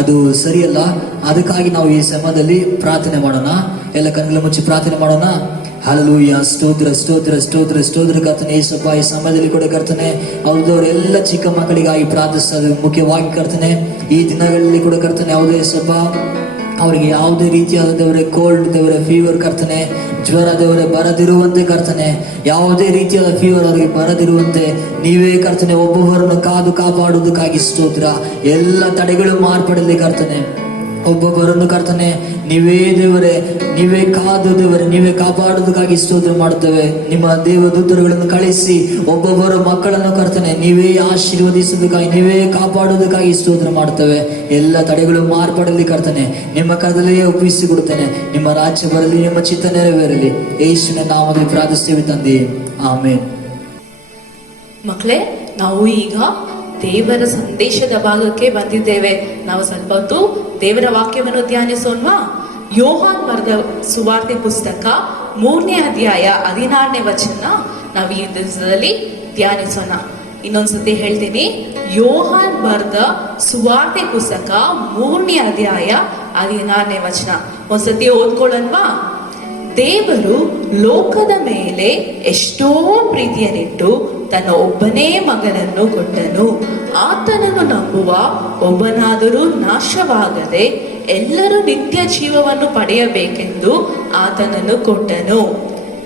ಅದು ಸರಿಯಲ್ಲ. ಅದಕ್ಕಾಗಿ ನಾವು ಈ ಸಮಯದಲ್ಲಿ ಪ್ರಾರ್ಥನೆ ಮಾಡೋಣ. ಎಲ್ಲ ಕಣ್ಣುಗಳ ಮುಚ್ಚಿ ಪ್ರಾರ್ಥನೆ ಮಾಡೋಣ. ಹಲ್ಲೆಲೂಯಾ, ಸ್ತೋತ್ರ ಸ್ತೋತ್ರ ಸ್ತೋತ್ರ ಸ್ತೋತ್ರ ಕರ್ತನೆ ಯೇಸಪ್ಪ. ಈ ಸಮಯದಲ್ಲಿ ಕೂಡ ಕರ್ತನೆ ಅವರೆಲ್ಲ ಚಿಕ್ಕ ಮಕ್ಕಳಿಗಾಗಿ ಪ್ರಾರ್ಥಿಸೋದು ಮುಖ್ಯವಾಗಿ ಕರ್ತನೆ. ಈ ದಿನಗಳಲ್ಲಿ ಕೂಡ ಕರ್ತನೆ ಯಾವುದೇ ಯೇಸಪ್ಪ ಅವರಿಗೆ ಯಾವುದೇ ರೀತಿಯಾದ ದೇವರೇ ಕೋಲ್ಡ್ ದೇವರೇ ಫೀವರ್ ಕರ್ತನೆ, ಜ್ವರ ದೇವರೇ ಬರದಿರುವಂತೆ ಕರ್ತನೆ, ಯಾವುದೇ ರೀತಿಯಾದ ಫೀವರ್ ಅವರಿಗೆ ಬರದಿರುವಂತೆ ನೀವೇ ಕರ್ತನೆ ಒಬ್ಬೊಬ್ಬರನ್ನು ಕಾದು ಕಾಪಾಡುವುದಕ್ಕಾಗಿ ಸ್ತೋತ್ರ. ಎಲ್ಲ ತಡೆಗಳು ಮಾರ್ಪಡಲಿ ಕರ್ತನೆ. ಒಬ್ಬೊಬ್ಬರನ್ನು ಕರ್ತನೆ ನೀವೇ ದೇವರೇ, ನೀವೇ ಕಾದು ದೇವರೇ, ನೀವೇ ಕಾಪಾಡುವುದಕ್ಕಾಗಿ ಸ್ತೋತ್ರ ಮಾಡುತ್ತೇವೆ. ನಿಮ್ಮ ದೇವದೂತರುಗಳನ್ನು ಕಳಿಸಿ ಒಬ್ಬೊಬ್ಬರ ಮಕ್ಕಳನ್ನು ಕರ್ತನೆ ನೀವೇ ಆಶೀರ್ವದಿಸುವುದಕ್ಕಾಗಿ, ನೀವೇ ಕಾಪಾಡುವುದಕ್ಕಾಗಿ ಸ್ತೋತ್ರ ಮಾಡುತ್ತೇವೆ. ಎಲ್ಲ ತಡೆಗಳು ಮಾರ್ಪಡಲಿ ಕರ್ತನೆ, ನಿಮ್ಮ ಕರದಲ್ಲಿಯೇ ಒಪ್ಪಿಸಿಕೊಡುತ್ತೇನೆ. ನಿಮ್ಮ ರಾಜ್ಯ ಬರಲಿ, ನಿಮ್ಮ ಚಿತ್ತ ನೆರವೇರಲಿ. ಯೇಸುವಿನ ನಾಮದಲ್ಲಿ ಪ್ರಾರ್ಥಿಸುತ್ತೇವೆ ತಂದೆ, ಆಮೇನ್. ಮಕ್ಕಳೇ, ನಾವು ಈಗ ದೇವರ ಸಂದೇಶದ ಭಾಗಕ್ಕೆ ಬಂದಿದ್ದೇವೆ. ನಾವು ಸ್ವಲ್ಪ ಹೊತ್ತು ದೇವರ ವಾಕ್ಯವನ್ನು ಧ್ಯಾನಿಸೋಣವಾ? ಯೋಹಾನ್ ಬರೆದ ಸುವಾರ್ತೆ ಪುಸ್ತಕ 3ನೇ ಅಧ್ಯಾಯ 16ನೇ ವಚನ ನಾವು ಈ ದಿವಸದಲ್ಲಿ ಧ್ಯಾನಿಸೋಣ. ಇನ್ನೊಂದ್ಸತಿ ಹೇಳ್ತೀನಿ, ಯೋಹಾನ್ ಬರೆದ ಸುವಾರ್ತೆ ಪುಸ್ತಕ 3ನೇ ಅಧ್ಯಾಯ 16ನೇ ವಚನ ಒಂದ್ಸತಿ ಓದ್ಕೊಳ್ಳೋಣವಾ? ದೇವರು ಲೋಕದ ಮೇಲೆ ಎಷ್ಟೋ ಪ್ರೀತಿಯನ್ನಿಟ್ಟು ತನ್ನ ಒಬ್ಬನೇ ಮಗನನ್ನು ಕೊಟ್ಟನು. ಆತನನ್ನು ನಂಬುವ ಒಬ್ಬನಾದರೂ ನಾಶವಾಗದೆ ಎಲ್ಲರೂ ನಿತ್ಯ ಜೀವವನ್ನು ಪಡೆಯಬೇಕೆಂದು ಆತನನ್ನು ಕೊಟ್ಟನು.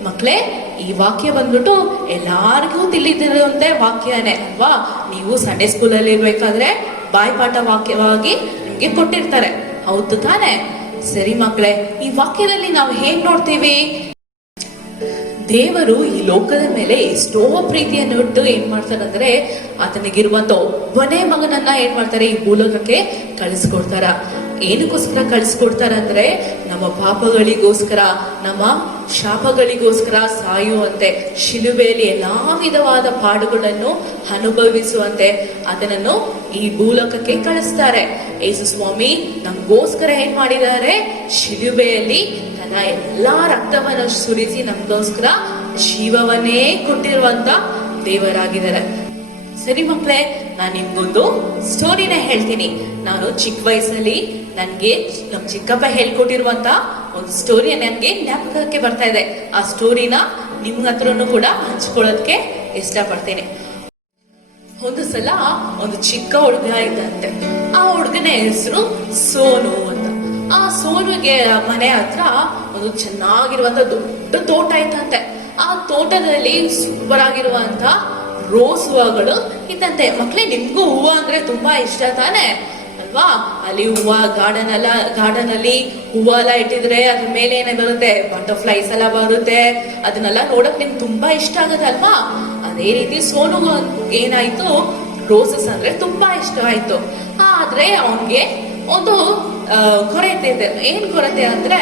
ಮಕ್ಕಳೇ, ಈ ವಾಕ್ಯ ಬಂದ್ಬಿಟ್ಟು ಎಲ್ಲಾರಿಗೂ ತಿಳಿದಿರುವಂತೆ ವಾಕ್ಯನೇ ಅಲ್ವಾ? ನೀವು ಸಂಡೇ ಸ್ಕೂಲಲ್ಲಿ ಇರ್ಬೇಕಾದ್ರೆ ಬಾಯ್ಪಾಠ ವಾಕ್ಯವಾಗಿ ನಿಮ್ಗೆ ಕೊಟ್ಟಿರ್ತಾರೆ, ಹೌದು ತಾನೆ? ಸರಿ ಮಕ್ಕಳೇ, ಈ ವಾಕ್ಯದಲ್ಲಿ ನಾವು ಹೇಗ್ ನೋಡ್ತೀವಿ? ದೇವರು ಈ ಲೋಕದ ಮೇಲೆ ಎಷ್ಟೋ ಪ್ರೀತಿಯನ್ನು ಇಟ್ಟು ಏನ್ ಮಾಡ್ತಾರಂದ್ರೆ ಆತನಿಗಿರುವಂತ ಒಬ್ಬನೇ ಮಗನನ್ನ ಏನ್ ಮಾಡ್ತಾರೆ ಈ ಭೂಲೋಕಕ್ಕೆ ಕಳಿಸ್ಕೊಡ್ತಾರ. ಏನಕ್ಕೋಸ್ಕರ ಕಳಿಸ್ಕೊಡ್ತಾರಂದ್ರೆ ನಮ್ಮ ಪಾಪಗಳಿಗೋಸ್ಕರ, ನಮ್ಮ ಶಾಪಗಳಿಗೋಸ್ಕರ ಸಾಯುವಂತೆ, ಶಿಲುಬೆಯಲ್ಲಿ ಎಲ್ಲಾ ವಿಧವಾದ ಪಾಡುಗಳನ್ನು ಅನುಭವಿಸುವಂತೆ ಅದನ್ನು ಈ ಭೂಲೋಕಕ್ಕೆ ಕಳಿಸ್ತಾರೆ. ಯೇಸು ಸ್ವಾಮಿ ನಮಗೋಸ್ಕರ ಏನ್ ಮಾಡಿದ್ದಾರೆ? ಶಿಲುಬೆಯಲ್ಲಿ ತನ್ನ ಎಲ್ಲಾ ರಕ್ತವನ್ನು ಸುರಿಸಿ ನಮಗೋಸ್ಕರ ಜೀವವನ್ನೇ ಕೊಟ್ಟಿರುವಂತ ದೇವರಾಗಿದ್ದಾರೆ. ಸರಿ ಮಕ್ಕಳೇ, ನಾನು ನಿಮ್ಗೊಂದು ಸ್ಟೋರಿನ ಹೇಳ್ತೀನಿ. ನಾನು ಚಿಕ್ಕ ವಯಸ್ಸಲ್ಲಿ ನನ್ಗೆ ನಮ್ ಚಿಕ್ಕಪ್ಪ ಹೇಳ್ಕೊಟ್ಟಿರುವಂತ ಒಂದು ಸ್ಟೋರಿ ನನ್ಗೆ ಜ್ಞಾಪಕಕ್ಕೆ ಬರ್ತಾ ಇದೆ. ಆ ಸ್ಟೋರಿನ ನಿಮ್ ಹತ್ರನು ಕೂಡ ಹಂಚ್ಕೊಳ್ಳೋದಕ್ಕೆ ಇಷ್ಟಪಡ್ತೇನೆ. ಒಂದು ಸಲ ಒಂದು ಚಿಕ್ಕ ಹುಡುಗ ಇದ್ದಂತೆ. ಆ ಹುಡುಗನ ಹೆಸರು ಸೋನು ಅಂತ. ಆ ಸೋನುಗೆ ಮನೆ ಹತ್ರ ಒಂದು ಚೆನ್ನಾಗಿರುವಂತ ದೊಡ್ಡ ತೋಟ ಇತ್ತಂತೆ. ಆ ತೋಟದಲ್ಲಿ ಸೂಪರ್ ಆಗಿರುವಂತ ರೋಸ್ ಹೂವಗಳು ಇದ್ದಂತೆ. ಮಕ್ಳೇ, ನಿಮ್ಗೂ ಹೂವು ಅಂದ್ರೆ ತುಂಬಾ ಇಷ್ಟ ತಾನೆ ಅಲ್ವಾ? ಅಲ್ಲಿ ಹೂವ ಗಾರ್ಡನ್ ಅಲ್ಲಿ ಹೂವ ಎಲ್ಲ ಇಟ್ಟಿದ್ರೆ ಅದ್ರ ಮೇಲೆ ಏನೇ ಬರುತ್ತೆ, ಬಟರ್ಫ್ಲೈಸ್ ಎಲ್ಲ ಬರುತ್ತೆ. ಅದನ್ನೆಲ್ಲ ನೋಡಕ್ ನಿಮ್ಗೆ ತುಂಬಾ ಇಷ್ಟ ಆಗತ್ತಲ್ವಾ? ಅದೇ ರೀತಿ ಸೋನು ಏನಾಯ್ತು, ರೋಸಸ್ ಅಂದ್ರೆ ತುಂಬಾ ಇಷ್ಟ ಆಯ್ತು. ಆದ್ರೆ ಅವನ್ಗೆ ಒಂದು ಕೊರತೆ ಇದೆ. ಏನ್ ಕೊರತೆ ಅಂದ್ರೆ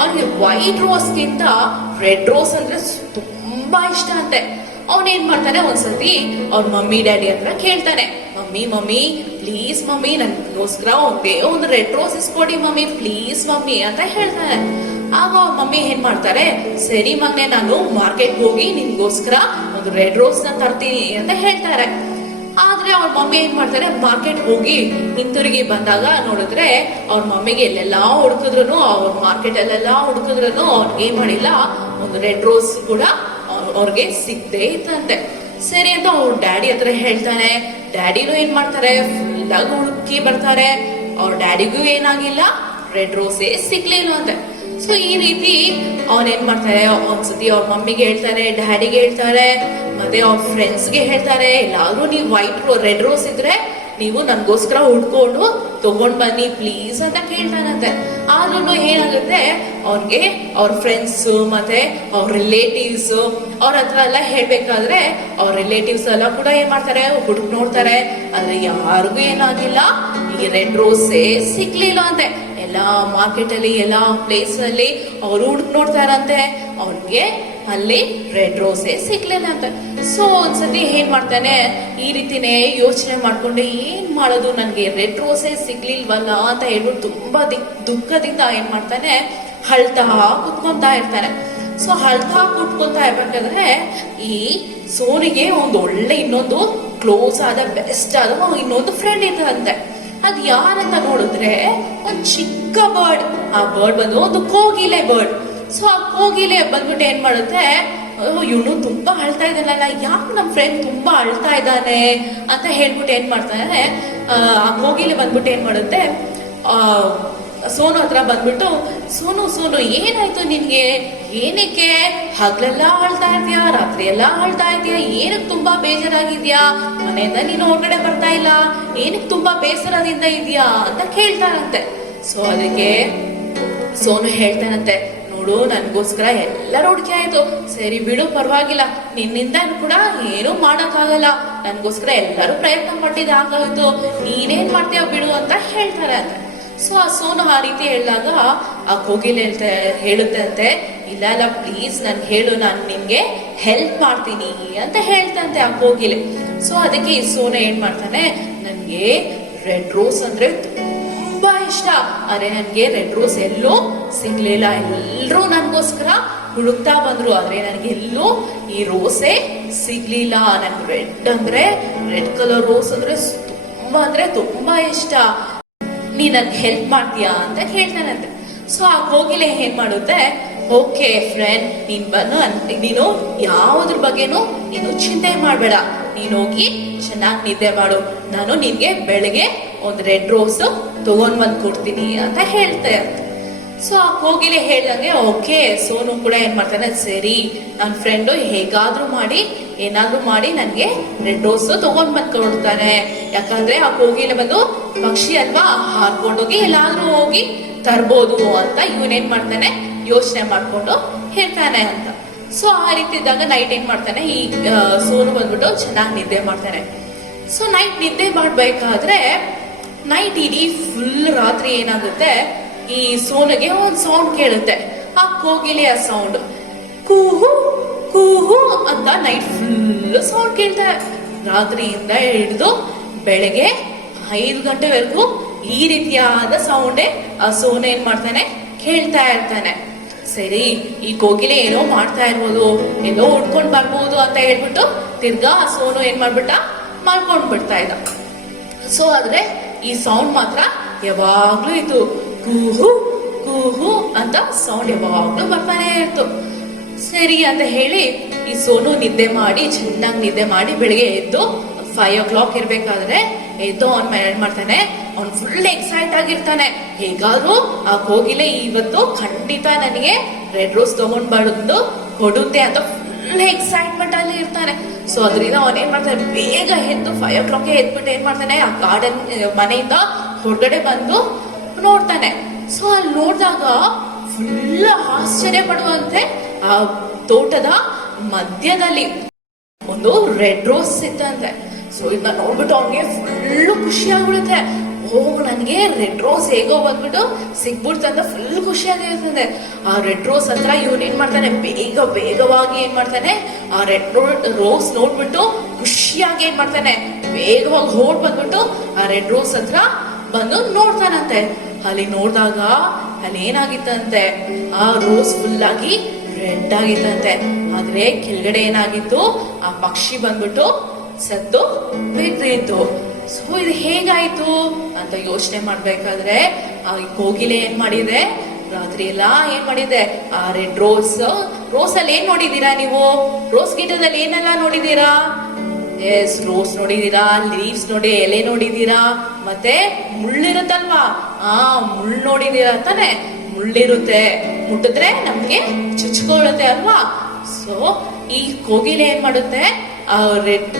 ಅವ್ನಿಗೆ ವೈಟ್ ರೋಸ್ ಗಿಂತ ರೆಡ್ ರೋಸ್ ಅಂದ್ರೆ ತುಂಬಾ ಇಷ್ಟ ಅಂತೆ. ಅವನೇನ್ ಮಾಡ್ತಾನೆ, ಒಂದ್ಸತಿ ಅವ್ರ ಮಮ್ಮಿ ಡ್ಯಾಡಿ ಹತ್ರ ಕೇಳ್ತಾನೆ, ಮಮ್ಮಿ ಪ್ಲೀಸ್ ಮಮ್ಮಿ ನನ್ಗೋಸ್ಕರ ಒಂದು ರೆಡ್ ರೋಸ್ ಇಸ್ಕೊಡಿ ಮಮ್ಮಿ ಪ್ಲೀಸ್ ಮಮ್ಮಿ ಅಂತ ಹೇಳ್ತಾನೆ. ಆಗ ಅವ್ರ ಮಮ್ಮಿ ಏನ್ ಮಾಡ್ತಾರೆ, ಸರಿ ಮಗನೆ ನಾನು ಮಾರ್ಕೆಟ್ ಹೋಗಿ ನಿನ್ಗೋಸ್ಕರ ಒಂದು ರೆಡ್ ರೋಸ್ ನ ತರ್ತೀನಿ ಅಂತ ಹೇಳ್ತಾರೆ. ಆದ್ರೆ ಅವ್ರ ಮಮ್ಮಿ ಏನ್ ಮಾಡ್ತಾರೆ, ಮಾರ್ಕೆಟ್ ಹೋಗಿ ಹಿಂತಿರುಗಿ ಬಂದಾಗ ನೋಡಿದ್ರೆ ಅವ್ರ ಮಮ್ಮಿಗೆ ಎಲ್ಲೆಲ್ಲಾ ಹುಡುಕಿದ್ರು, ಅವ್ರ ಮಾರ್ಕೆಟ್ ಅಲ್ಲೆಲ್ಲಾ ಹುಡುಕಿದ್ರು ಅವ್ರಿಗೆ ಏನ್ ಮಾಡಿಲ್ಲ, ಒಂದು ರೆಡ್ ರೋಸ್ ಕೂಡ ಅವ್ರಿಗೆ ಸಿಗದೆ ಇತ್ತಂತೆ. ಸರಿ ಅಂತ ಅವ್ರ ಡ್ಯಾಡಿ ಹತ್ರ ಹೇಳ್ತಾನೆ. ಡ್ಯಾಡಿನೂ ಏನ್ ಮಾಡ್ತಾರೆ, ಫುಲ್ ಆಗಿ ಹುಡುಕಿ ಬರ್ತಾರೆ. ಅವ್ರ ಡ್ಯಾಡಿಗೂ ಏನಾಗಿಲ್ಲ, ರೆಡ್ ರೋಸೇ ಸಿಗ್ಲಿಲ್ಲ ಅಂತೆ. ಸೊ ಈ ರೀತಿ ಅವನೇನ್ ಮಾಡ್ತಾರೆ, ಒಂದ್ಸತಿ ಅವ್ರ ಮಮ್ಮಿಗೆ ಹೇಳ್ತಾರೆ, ಡ್ಯಾಡಿಗೆ ಹೇಳ್ತಾರೆ, ಮತ್ತೆ ಅವ್ರ ಫ್ರೆಂಡ್ಸ್ಗೆ ಹೇಳ್ತಾರೆ, ಎಲ್ಲಾದ್ರೂ ನೀವು ರೆಡ್ ರೋಸ್ ಇದ್ರೆ ನೀವು ನನ್ಗೋಸ್ಕರ ಹುಡ್ಕೊಂಡು ತಗೊಂಡ್ ಬನ್ನಿ ಪ್ಲೀಸ್ ಅಂತ ಕೇಳ್ತಾನಂತೆ. ಆದ್ರೂ ಏನಾಗುತ್ತೆ, ಅವ್ರಿಗೆ ಅವ್ರ ಫ್ರೆಂಡ್ಸ್ ಮತ್ತೆ ಅವ್ರ ರಿಲೇಟಿವ್ಸ್ ಅವ್ರ ಹತ್ರ ಎಲ್ಲ ಹೇಳ್ಬೇಕಾದ್ರೆ ಅವ್ರ ರಿಲೇಟಿವ್ಸ್ ಎಲ್ಲ ಕೂಡ ಏನ್ ಮಾಡ್ತಾರೆ, ಹುಡುಕ್ ನೋಡ್ತಾರೆ. ಆದ್ರೆ ಯಾರಿಗೂ ಏನಾಗಿಲ್ಲ, ಈ ರೆಡ್ ರೋಸೇ ಸಿಗ್ಲಿಲ್ಲ ಅಂತೆ. ಎಲ್ಲಾ ಮಾರ್ಕೆಟ್ ಅಲ್ಲಿ ಎಲ್ಲಾ ಪ್ಲೇಸ್ ಅಲ್ಲಿ ಅವ್ರು ಹುಡುಕ್ ನೋಡ್ತಾರಂತೆ, ಅವ್ರಿಗೆ ಅಲ್ಲಿ ರೆಡ್ ರೋಸೇ ಸಿಗ್ಲಿಲ್ಲ ಅಂತ. ಸೊ ಒಂದ್ಸತಿ ಏನ್ ಮಾಡ್ತಾನೆ, ಈ ರೀತಿನೇ ಯೋಚನೆ ಮಾಡ್ಕೊಂಡು ಏನ್ ಮಾಡೋದು, ನನ್ಗೆ ರೆಡ್ ರೋಸೇ ಸಿಗ್ಲಿಲ್ವಲ್ಲ ಅಂತ ಹೇಳ್ಬಿಟ್ಟು ತುಂಬಾ ದುಃಖದಿಂದ ಏನ್ ಮಾಡ್ತಾನೆ, ಅಳ್ತಾ ಕುತ್ಕೊಂತಾ ಇರ್ತಾನೆ. ಸೊ ಅಳ್ತಾ ಕುತ್ಕೊಂತಾ ಇರ್ಬೇಕಾದ್ರೆ ಈ ಸೋನಿಗೆ ಒಂದು ಒಳ್ಳೆ ಇನ್ನೊಂದು ಕ್ಲೋಸ್ ಆದ ಬೆಸ್ಟ್ ಆದ ಇನ್ನೊಂದು ಫ್ರೆಂಡ್ ಇದ್ದಂತೆ. ಅದ್ ಯಾರಂತ ನೋಡಿದ್ರೆ ಒಂದ್ ಚಿಕ್ಕ ಬರ್ಡ್. ಆ ಬರ್ಡ್ ಬಂದು ಒಂದು ಕೋಗಿಲೆ ಬರ್ಡ್. ಸೊ ಆ ಕೋಗಿಲೆ ಬಂದ್ಬಿಟ್ಟು ಏನ್ ಮಾಡುತ್ತೆ, ಇವನು ತುಂಬಾ ಅಳ್ತಾ ಇದ್ದಾನಲ್ಲ, ಯಾಕೆ ನಮ್ ಫ್ರೆಂಡ್ ತುಂಬಾ ಅಳ್ತಾ ಇದ್ದಾನೆ ಅಂತ ಹೇಳ್ಬಿಟ್ಟು ಏನ್ ಮಾಡ್ತಾನೆ, ಆ ಕೋಗಿಲೆ ಬಂದ್ಬಿಟ್ಟು ಏನ್ ಮಾಡುತ್ತೆ, ಸೋನು ಹತ್ರ ಬಂದ್ಬಿಟ್ಟು, ಸೋನು ಏನಾಯ್ತು ನಿನ್ಗೆ, ಏನಕ್ಕೆ ಹಗ್ಲೆಲ್ಲ ಆಳ್ತಾ ಇದೀಯಾ, ರಾತ್ರಿ ಎಲ್ಲ ಆಳ್ತಾ ಇದೀಯಾ, ಏನಕ್ಕೆ ತುಂಬಾ ಬೇಜಾರಾಗಿದ್ಯಾ, ಮನೆಯಿಂದ ನೀನು ಹೊರಗಡೆ ಬರ್ತಾ ಇಲ್ಲ, ಏನಕ್ಕೆ ತುಂಬಾ ಬೇಸರದಿಂದ ಇದೆಯಾ ಅಂತ ಕೇಳ್ತಾರಂತೆ. ಸೊ ಅದಕ್ಕೆ ಸೋನು ಹೇಳ್ತಾನಂತೆ, ನೋಡು ನನ್ಗೋಸ್ಕರ ಎಲ್ಲರೂ ಹುಡುಕಿ ಆಯ್ತು, ಸರಿ ಬಿಡು ಪರವಾಗಿಲ್ಲ, ನಿನ್ನಿಂದ ಕೂಡ ಏನೂ ಮಾಡಕ್ಕಾಗಲ್ಲ, ನನ್ಗೋಸ್ಕರ ಎಲ್ಲರೂ ಪ್ರಯತ್ನ ಪಟ್ಟಿದ್ದಾಗಾಯ್ತು, ನೀನೇನ್ ಮಾಡ್ತೀಯ ಬಿಡು ಅಂತ ಹೇಳ್ತಾರೆ ಅಂತ. ಸೊ ಆ ಸೋನು ಆ ರೀತಿ ಹೇಳಿದಾಗ ಆ ಕೋಗಿಲೆ ಹೇಳುತ್ತೆ ಅಂತೆ, ಇಲ್ಲ ಪ್ಲೀಸ್ ನನ್ಗೆ ಹೇಳು, ನಾನು ನಿನ್ಗೆ ಹೆಲ್ಪ್ ಮಾಡ್ತೀನಿ ಅಂತ ಹೇಳ್ತಂತೆ ಆ ಕೋಗಿಲೆ. ಸೊ ಅದಕ್ಕೆ ಈ ಸೋನು ಏನ್ ಮಾಡ್ತಾನೆ, ನನ್ಗೆ ರೆಡ್ ರೋಸ್ ಅಂದ್ರೆ ತುಂಬಾ ಇಷ್ಟ, ಆದ್ರೆ ನನ್ಗೆ ರೆಡ್ ರೋಸ್ ಎಲ್ಲೂ ಸಿಗ್ಲಿಲ್ಲ, ಎಲ್ರೂ ನನ್ಗೋಸ್ಕರ ಹುಡುಕ್ತಾ ಬಂದ್ರು, ಆದ್ರೆ ನನ್ಗೆ ಎಲ್ಲೂ ಈ ರೋಸೇ ಸಿಗ್ಲಿಲ್ಲ. ನನ್ಗೆ ರೆಡ್ ಕಲರ್ ರೋಸ್ ಅಂದ್ರೆ ತುಂಬಾ ಇಷ್ಟ, ನೀ ನನ್ಗೆ ಹೆಲ್ಪ್ ಮಾಡ್ತೀಯಾ ಅಂತ ಹೇಳ್ತಾನಂತೆ. ಸೊ ಆ ಕೋಗಿಲೆ ಏನ್ ಮಾಡುತ್ತೆ, ಓಕೆ ಫ್ರೆಂಡ್, ನೀನು ಯಾವುದ್ರ ಬಗ್ಗೆನೂ ನೀನು ಚಿಂತೆ ಮಾಡ್ಬೇಡ, ನೀನ್ ಹೋಗಿ ಚೆನ್ನಾಗಿ ನಿದ್ದೆ ಮಾಡು, ನಾನು ನಿನ್ಗೆ ಬೆಳಗ್ಗೆ ಒಂದ್ ರೆಡ್ ರೋಸ್ ತಗೊಂಡ್ ಬಂದ್ ಕೊಡ್ತೀನಿ ಅಂತ ಹೇಳ್ತಾರೆ. ಸೊ ಆ ಕೋಗಿಲೆ ಹೇಳ್ದಂಗೆ ಓಕೆ ಸೋನು ಕೂಡ ಏನ್ ಮಾಡ್ತಾನೆ, ಸರಿ ನನ್ನ ಫ್ರೆಂಡು ಹೇಗಾದ್ರೂ ಮಾಡಿ ಏನಾದ್ರೂ ಮಾಡಿ ನನ್ಗೆ ರೆಡ್ ರೋಸ್ ತಗೊಂಡ್ ಬಂದ್ ಕೊಡ್ತಾನೆ, ಯಾಕಂದ್ರೆ ಆ ಕೋಗಿಲೆ ಬಂದು ಪಕ್ಷಿ ಅಲ್ವಾ, ಹಾರ್ಕೊಂಡೋಗಿ ಎಲ್ಲಾದ್ರೂ ಹೋಗಿ ತರ್ಬೋದು ಅಂತ ಇವನೇನ್ ಮಾಡ್ತಾನೆ, ಯೋಚನೆ ಮಾಡ್ಕೊಂಡು ಹೇಳ್ತಾನೆ ಅಂತ. ಸೊ ಆ ರೀತಿ ಇದ್ದಾಗ ನೈಟ್ ಏನ್ ಮಾಡ್ತಾನೆ, ಈ ಸೋನು ಬಂದ್ಬಿಟ್ಟು ಚೆನ್ನಾಗಿ ನಿದ್ದೆ ಮಾಡ್ತಾನೆ. ಸೊ ನೈಟ್ ನಿದ್ದೆ ಮಾಡ್ಬೇಕಾದ್ರೆ ನೈಟ್ ಇಡೀ ಫುಲ್ ರಾತ್ರಿ ಏನಾಗುತ್ತೆ, ಈ ಸೋನಿಗೆ ಒಂದ್ ಸೌಂಡ್ ಕೇಳುತ್ತೆ, ಆ ಕೋಗಿಲೆಯ ಸೌಂಡ್ ಕೂಹು ಕೂಹು ಅಂತ ನೈಟ್ ಫುಲ್ ಸೌಂಡ್ ಕೇಳ್ತಾರೆ. ರಾತ್ರಿಯಿಂದ ಹಿಡಿದು ಬೆಳಗ್ಗೆ 5 ಗಂಟೆವರೆಗೂ ಈ ರೀತಿಯಾದ ಸೌಂಡೇ ಆ ಸೋನು ಏನ್ ಮಾಡ್ತಾನೆ, ಕೇಳ್ತಾ ಇರ್ತಾನೆ. ಸರಿ ಈ ಕೋಗಿಲೆ ಏನೋ ಮಾಡ್ತಾ ಇರ್ಬೋದು, ಎಲ್ಲೋ ಉಡ್ಕೊಂಡ್ ಬರ್ಬೋದು ಅಂತ ಹೇಳ್ಬಿಟ್ಟು ತಿರ್ಗಾ ಆ ಸೋನು ಏನ್ ಮಾಡ್ಬಿಟ್ಟ, ಮಾಡ್ಕೊಂಡ್ ಬಿಡ್ತಾ ಇದ್ದ. ಸೊ ಆದ್ರೆ ಈ ಸೌಂಡ್ ಮಾತ್ರ ಯಾವಾಗ್ಲೂ ಇತ್ತು, ಕೂಹು ಕೂಹು ಅಂತ ಸೌಂಡ್ ಯಾವಾಗ್ಲೂ ಬರ್ತಾನೆ ಇತ್ತು. ಸರಿ ಅಂತ ಹೇಳಿ ಈ ಸೋನು ನಿದ್ದೆ ಮಾಡಿ ಚೆನ್ನಾಗಿ ನಿದ್ದೆ ಮಾಡಿ ಬೆಳಿಗ್ಗೆ ಎದ್ದು 5 o'clock ಇರ್ಬೇಕಾದ್ರೆ ಎದ್ದು ಅವನ್ ಏನ್ ಮಾಡ್ತಾನೆ, ಅವ್ನ್ ಫುಲ್ ಎಕ್ಸೈಟ್ ಆಗಿರ್ತಾನೆ, ಹೇಗಾದ್ರೂ ಆ ಕೋಗಿಲೆ ಇವತ್ತು ಖಂಡಿತ ನನಗೆ ರೆಡ್ ರೋಸ್ ತಗೊಂಡ್ ಬಂದು ಕೊಡುತ್ತೆ ಅಂತ ಫುಲ್ ಎಕ್ಸೈಟ್ಮೆಂಟ್ ಅಲ್ಲಿ ಇರ್ತಾನೆ. ಸೊ ಅದರಿಂದ ಅವನ್ ಏನ್ ಮಾಡ್ತಾನೆ, ಬೇಗ ಎದ್ದು 5 o'clock ಎದ್ಬಿಟ್ಟು ಏನ್ ಮಾಡ್ತಾನೆ, ಆ ಗಾರ್ಡನ್ ಮನೆಯಿಂದ ಹೊರಗಡೆ ಬಂದು ನೋಡ್ತಾನೆ. ಸೊ ಅಲ್ಲಿ ನೋಡಿದಾಗ ಫುಲ್ ಆಶ್ಚರ್ಯ ಪಡುವಂತೆ ಆ ತೋಟದ ಮಧ್ಯದಲ್ಲಿ ಒಂದು ರೆಡ್ ರೋಸ್ ಇತ್ತಂತೆ. ಸೊ ಇದನ್ನ ನೋಡ್ಬಿಟ್ಟು ಅವ್ನಿಗೆ ಫುಲ್ ಖುಷಿ ಆಗ್ಬಿಡುತ್ತೆ, ನನ್ಗೆ ರೆಡ್ ರೋಸ್ ಹೇಗೋ ಬಂದ್ಬಿಟ್ಟು ಸಿಗ್ಬಿಡ್ತಂತ ಫುಲ್ ಖುಷಿಯಾಗಿರ್ತದೆ. ಆ ರೆಡ್ ರೋಸ್ ಹತ್ರ ಇವನ್ ಏನ್ ಮಾಡ್ತಾನೆ, ವೇಗವಾಗಿ ಏನ್ ಮಾಡ್ತಾನೆ, ಆ ರೆಡ್ ರೋಸ್ ನೋಡ್ಬಿಟ್ಟು ಖುಷಿಯಾಗಿ ಏನ್ ಮಾಡ್ತಾನೆ, ವೇಗವಾಗಿ ಓಡ್ ಬಂದ್ಬಿಟ್ಟು ಆ ರೆಡ್ ರೋಸ್ ಹತ್ರ ಬಂದು ನೋಡ್ತಾನಂತೆ. ಅಲ್ಲಿ ನೋಡಿದಾಗ ಅಲ್ಲಿ ಏನಾಗಿತ್ತಂತೆ, ಆ ರೋಸ್ ಫುಲ್ ಆಗಿ ರೆಡ್ ಆಗಿತ್ತಂತೆ, ಆದ್ರೆ ಕೆಳಗಡೆ ಏನಾಗಿತ್ತು, ಆ ಪಕ್ಷಿ ಬಂದ್ಬಿಟ್ಟು ಸತ್ತು ಬಿದ್ದಿತ್ತು. ಸೊ ಇದು ಹೇಗಾಯ್ತು ಅಂತ ಯೋಚನೆ ಮಾಡ್ಬೇಕಾದ್ರೆ ಆ ಕೋಗಿಲೆ ಏನ್ ಮಾಡಿದೆ, ರಾತ್ರಿ ಎಲ್ಲಾ ಏನ್ ಮಾಡಿದೆ, ಆ ರೆಡ್ ರೋಸ್ ಅಲ್ಲಿ ಏನ್ ನೋಡಿದೀರಾ ನೀವು, ರೋಸ್ ಗಿಡದಲ್ಲಿ ಏನೆಲ್ಲ ನೋಡಿದೀರಾ, ಎಸ್, ರೋಸ್ ನೋಡಿದೀರಾ, ಲೀವ್ಸ್ ನೋಡಿ, ಎಲೆ ನೋಡಿದೀರಾ, ಮತ್ತೆ ಮುಳ್ಳಿರುತ್ತಲ್ವಾ, ಮುಳ್ಳು ನೋಡಿದೀರಾ ತಾನೆ. ಮುಳ್ಳಿರುತ್ತೆ, ಮುಟ್ಟಿದ್ರೆ ನಮ್ಗೆ ಚುಚ್ಕೊಳ್ಳುತ್ತೆ ಅಲ್ವಾ. ಸೊ ಈ ಕೋಗಿಲೆ ಏನ್ ಮಾಡುತ್ತೆ, ರೆಡ್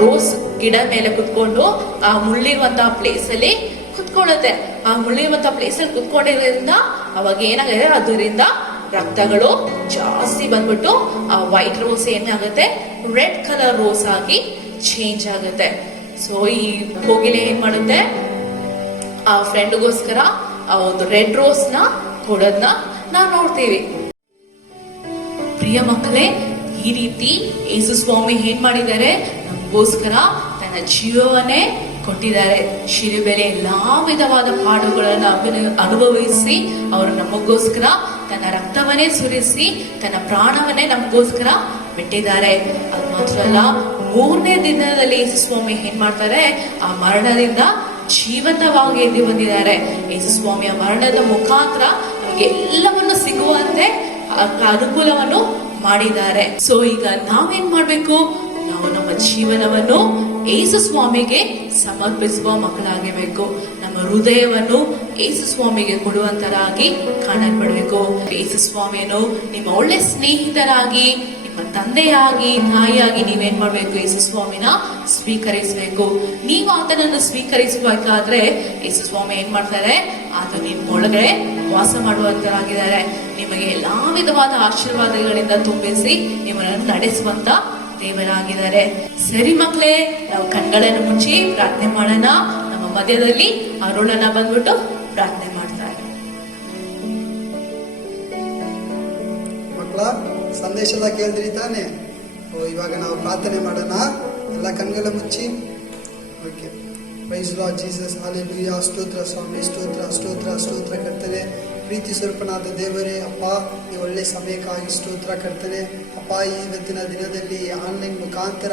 ರೋಸ್ ಗಿಡ ಮೇಲೆ ಕುತ್ಕೊಂಡು ಆ ಮುಳ್ಳಿರುವಂತಹ ಪ್ಲೇಸ್ ಅಲ್ಲಿ ಕುತ್ಕೊಳ್ಳುತ್ತೆ. ಆ ಮುಳ್ಳಿರುವಂತಹ ಪ್ಲೇಸ್ ಅಲ್ಲಿ ಕುತ್ಕೊಂಡಿರೋದ್ರಿಂದ ಅವಾಗ ಏನಾಗುತ್ತೆ, ಅದರಿಂದ ರಕ್ತಗಳು ಜಾಸ್ತಿ ಬಂದ್ಬಿಟ್ಟು ಆ ವೈಟ್ ರೋಸ್ ಏನಾಗುತ್ತೆ, ರೆಡ್ ಕಲರ್ ರೋಸ್ ಆಗಿ ಚೇಂಜ್ ಆಗುತ್ತೆ. ಸೊ ಈ ಕೋಗಿಲೆ ಏನ್ ಮಾಡುತ್ತೆ, ಆ ಫ್ರೆಂಡ್ಗೋಸ್ಕರ ಆ ಒಂದು ರೆಡ್ ರೋಸ್ ನ ಕೊಡೋದನ್ನ ನಾವು ನೋಡ್ತೀವಿ. ಪ್ರಿಯ ಮಕ್ಕಳೇ, ಈ ರೀತಿ ಯೇಸು ಸ್ವಾಮಿ ಏನ್ ಮಾಡಿದ್ದಾರೆ, ನಮಗೋಸ್ಕರ ತನ್ನ ಜೀವವನ್ನೇ ಕೊಟ್ಟಿದ್ದಾರೆ. ಶಿಲುಬೆಲೆ ಎಲ್ಲಾ ವಿಧವಾದ ಪಾಡುಗಳನ್ನ ಅನುಭವಿಸಿ ಅವರು ನಮಗೋಸ್ಕರ ತನ್ನ ರಕ್ತವನ್ನೇ ಸುರಿಸಿ ತನ್ನ ಪ್ರಾಣವನ್ನೇ ನಮಗೋಸ್ಕರ ಬಿಟ್ಟಿದ್ದಾರೆ. ಅದು ಮಾತ್ರ ಅಲ್ಲ, 3ನೇ ದಿನದಲ್ಲಿ ಯೇಸು ಸ್ವಾಮಿ ಏನ್ ಮಾಡ್ತಾರೆ, ಆ ಮರಣದಿಂದ ಜೀವಂತವಾಗಿ ಎದ್ದು ಬಂದಿದ್ದಾರೆ. ಯೇಸು ಸ್ವಾಮಿಯ ಮರಣದ ಮುಖಾಂತರ ನಮಗೆ ಎಲ್ಲವನ್ನು ಸಿಗುವಂತೆ ಅನುಕೂಲವನ್ನು ಮಾಡಿದ್ದಾರೆ. ಸೊ ಈಗ ನಾವೇನ್ ಮಾಡ್ಬೇಕು, ನಾವು ನಮ್ಮ ಜೀವನವನ್ನು ಯೇಸು ಸ್ವಾಮಿಗೆ ಸಮರ್ಪಿಸುವ ಮಕ್ಕಳಾಗಬೇಕು. ನಮ್ಮ ಹೃದಯವನ್ನು ಯೇಸು ಸ್ವಾಮಿಗೆ ಕೊಡುವಂತರಾಗಿ ಕಾಣಲ್ಪಡಬೇಕು. ಯೇಸು ಸ್ವಾಮಿಯನ್ನು ನಿಮ್ಮ ಒಳ್ಳೆ ಸ್ನೇಹಿತರಾಗಿ, ನಿಮ್ಮ ತಂದೆಯಾಗಿ, ತಾಯಿಯಾಗಿ ನೀವೇನ್ ಮಾಡ್ಬೇಕು, ಯೇಸು ಸ್ವಾಮಿನ ಸ್ವೀಕರಿಸಬೇಕು. ನೀವು ಆತನನ್ನು ಸ್ವೀಕರಿಸಬೇಕಾದ್ರೆ ಯೇಸು ಸ್ವಾಮಿ ಏನ್ ಮಾಡ್ತಾರೆ, ಅದು ನಿಮ್ಮ ಒಳಗಡೆ ವಾಸ ಮಾಡುವಂತರಾಗಿದ್ದಾರೆ. ನಿಮಗೆ ಎಲ್ಲಾ ವಿಧವಾದ ಆಶೀರ್ವಾದಗಳಿಂದ ತುಂಬಿಸಿ ನಿಮ್ಮನ್ನು ನಡೆಸುವಂತ ದೇವರಾಗಿದ್ದಾರೆ. ಸರಿ ಮಕ್ಕಳೇ, ನಾವು ಕಣ್ಗಳನ್ನು ಮುಚ್ಚಿ ಪ್ರಾರ್ಥನೆ ಮಾಡೋಣ. ನಮ್ಮ ಮಧ್ಯದಲ್ಲಿ ಅರುಳನ್ನ ಬಂದ್ಬಿಟ್ಟು ಪ್ರಾರ್ಥನೆ ಮಾಡ್ತಾರೆ. ಮಕ್ಕಳ ಸಂದೇಶ ಎಲ್ಲ ಕೇಳಿದ್ರಿ ತಾನೆ? ಇವಾಗ ನಾವು ಪ್ರಾರ್ಥನೆ ಮಾಡೋಣ. ಎಲ್ಲ ಕಣ್ಗಳ ಮುಚ್ಚಿ. Okay. Praise Lord Jesus. Hallelujah. ಸ್ತೋತ್ರ ಸ್ವಾಮಿ, ಸ್ತೋತ್ರ ಸ್ತೋತ್ರ ಸ್ತೋತ್ರ ಕರ್ತನೆ. ಪ್ರೀತಿ ಸ್ವರೂಪನಾದ ದೇವರೇ, ಅಪ್ಪ ಈ ಒಳ್ಳೆ ಸಮಯಕ್ಕಾಗಿ ಸ್ತೋತ್ರ ಕರ್ತನೆ. ಅಪ್ಪ ಇವತ್ತಿನ ದಿನದಲ್ಲಿ ಆನ್ಲೈನ್ ಮುಖಾಂತರ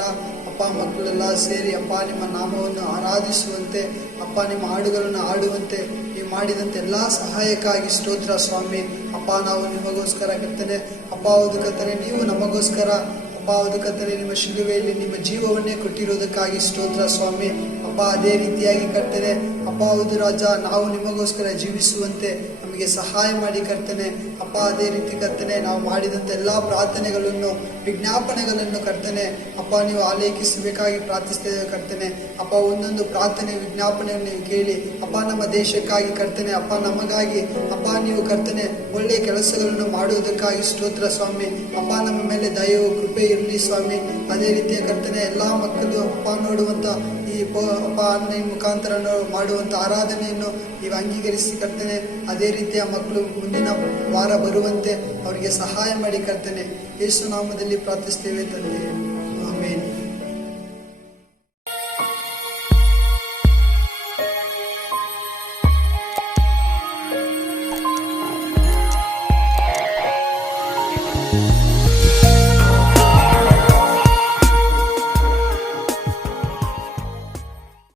ಅಪ್ಪ ಮಕ್ಕಳೆಲ್ಲ ಸೇರಿ ಅಪ್ಪ ನಿಮ್ಮ ನಾಮವನ್ನು ಆರಾಧಿಸುವಂತೆ, ಅಪ್ಪ ನಿಮ್ಮ ಹಾಡುಗಳನ್ನು ಹಾಡುವಂತೆ ನೀವು ಮಾಡಿದಂತೆ ಎಲ್ಲ ಸಹಾಯಕ್ಕಾಗಿ ಸ್ತೋತ್ರ ಸ್ವಾಮಿ. ಅಪ್ಪ ನಾವು ನಿಮಗೋಸ್ಕರ ಕರ್ತನೆ, ಅಪ್ಪ ಹೌದು ಕರ್ತನೆ, ನೀವು ನಮಗೋಸ್ಕರ ಅಪ್ಪ ಹೌದು ಕರ್ತನೆ, ನಿಮ್ಮ ಶಿಲುವೆಯಲ್ಲಿ ನಿಮ್ಮ ಜೀವವನ್ನೇ ಕೊಟ್ಟಿರೋದಕ್ಕಾಗಿ ಸ್ತೋತ್ರ ಸ್ವಾಮಿ. ಅಪ್ಪ ಅದೇ ರೀತಿಯಾಗಿ ಕರ್ತನೆ, ಅಪ್ಪ ಹೌದು ರಾಜ, ನಾವು ನಿಮಗೋಸ್ಕರ ಜೀವಿಸುವಂತೆ ನಮಗೆ ಸಹಾಯ ಮಾಡಿ ಕರ್ತನೆ. ಅಪ್ಪ ಅದೇ ರೀತಿ ಕರ್ತನೆ, ನಾವು ಮಾಡಿದಂಥ ಎಲ್ಲ ಪ್ರಾರ್ಥನೆಗಳನ್ನು ವಿಜ್ಞಾಪನೆಗಳನ್ನು ಕರ್ತನೆ ಅಪ್ಪ ನೀವು ಆಲೇಖಿಸಬೇಕಾಗಿ ಪ್ರಾರ್ಥಿಸ್ತೇವೆ ಕರ್ತನೆ. ಅಪ್ಪ ಒಂದೊಂದು ಪ್ರಾರ್ಥನೆ ವಿಜ್ಞಾಪನೆಯನ್ನು ನೀವು ಕೇಳಿ ಅಪ್ಪ ನಮ್ಮ ದೇಶಕ್ಕಾಗಿ ಕರ್ತನೆ, ಅಪ್ಪ ನಮಗಾಗಿ ಅಪ್ಪ ನೀವು ಕರ್ತನೆ ಒಳ್ಳೆಯ ಕೆಲಸಗಳನ್ನು ಮಾಡುವುದಕ್ಕಾಗಿ ಸ್ತೋತ್ರ ಸ್ವಾಮಿ. ಅಪ್ಪ ನಮ್ಮ ಮೇಲೆ ದಯವು ಕೃಪೆ ಇರಲಿ ಸ್ವಾಮಿ. ಅದೇ ರೀತಿಯ ಕರ್ತನೆ ಎಲ್ಲ ಮಕ್ಕಳು ಅಪ್ಪ ನೋಡುವಂಥ ಈ ಅಪ್ಪ ಆನ್ಲೈನ್ ಮುಖಾಂತರ ಮಾಡುವಂಥ ಆರಾಧನೆಯನ್ನು ನೀವು ಅಂಗೀಕರಿಸಿ ಕರ್ತನೆ. ಅದೇ ರೀತಿಯ ಮಕ್ಕಳು ಮುಂದಿನ ವಾರ ಬರುವಂತೆ ಅವರಿಗೆ ಸಹಾಯ ಮಾಡಿ ಕರ್ತನೆ. ಯೇಸು ನಾಮದಲ್ಲಿ ಪ್ರಾರ್ಥಿಸ್ತೇವೆ ತಂದೆ.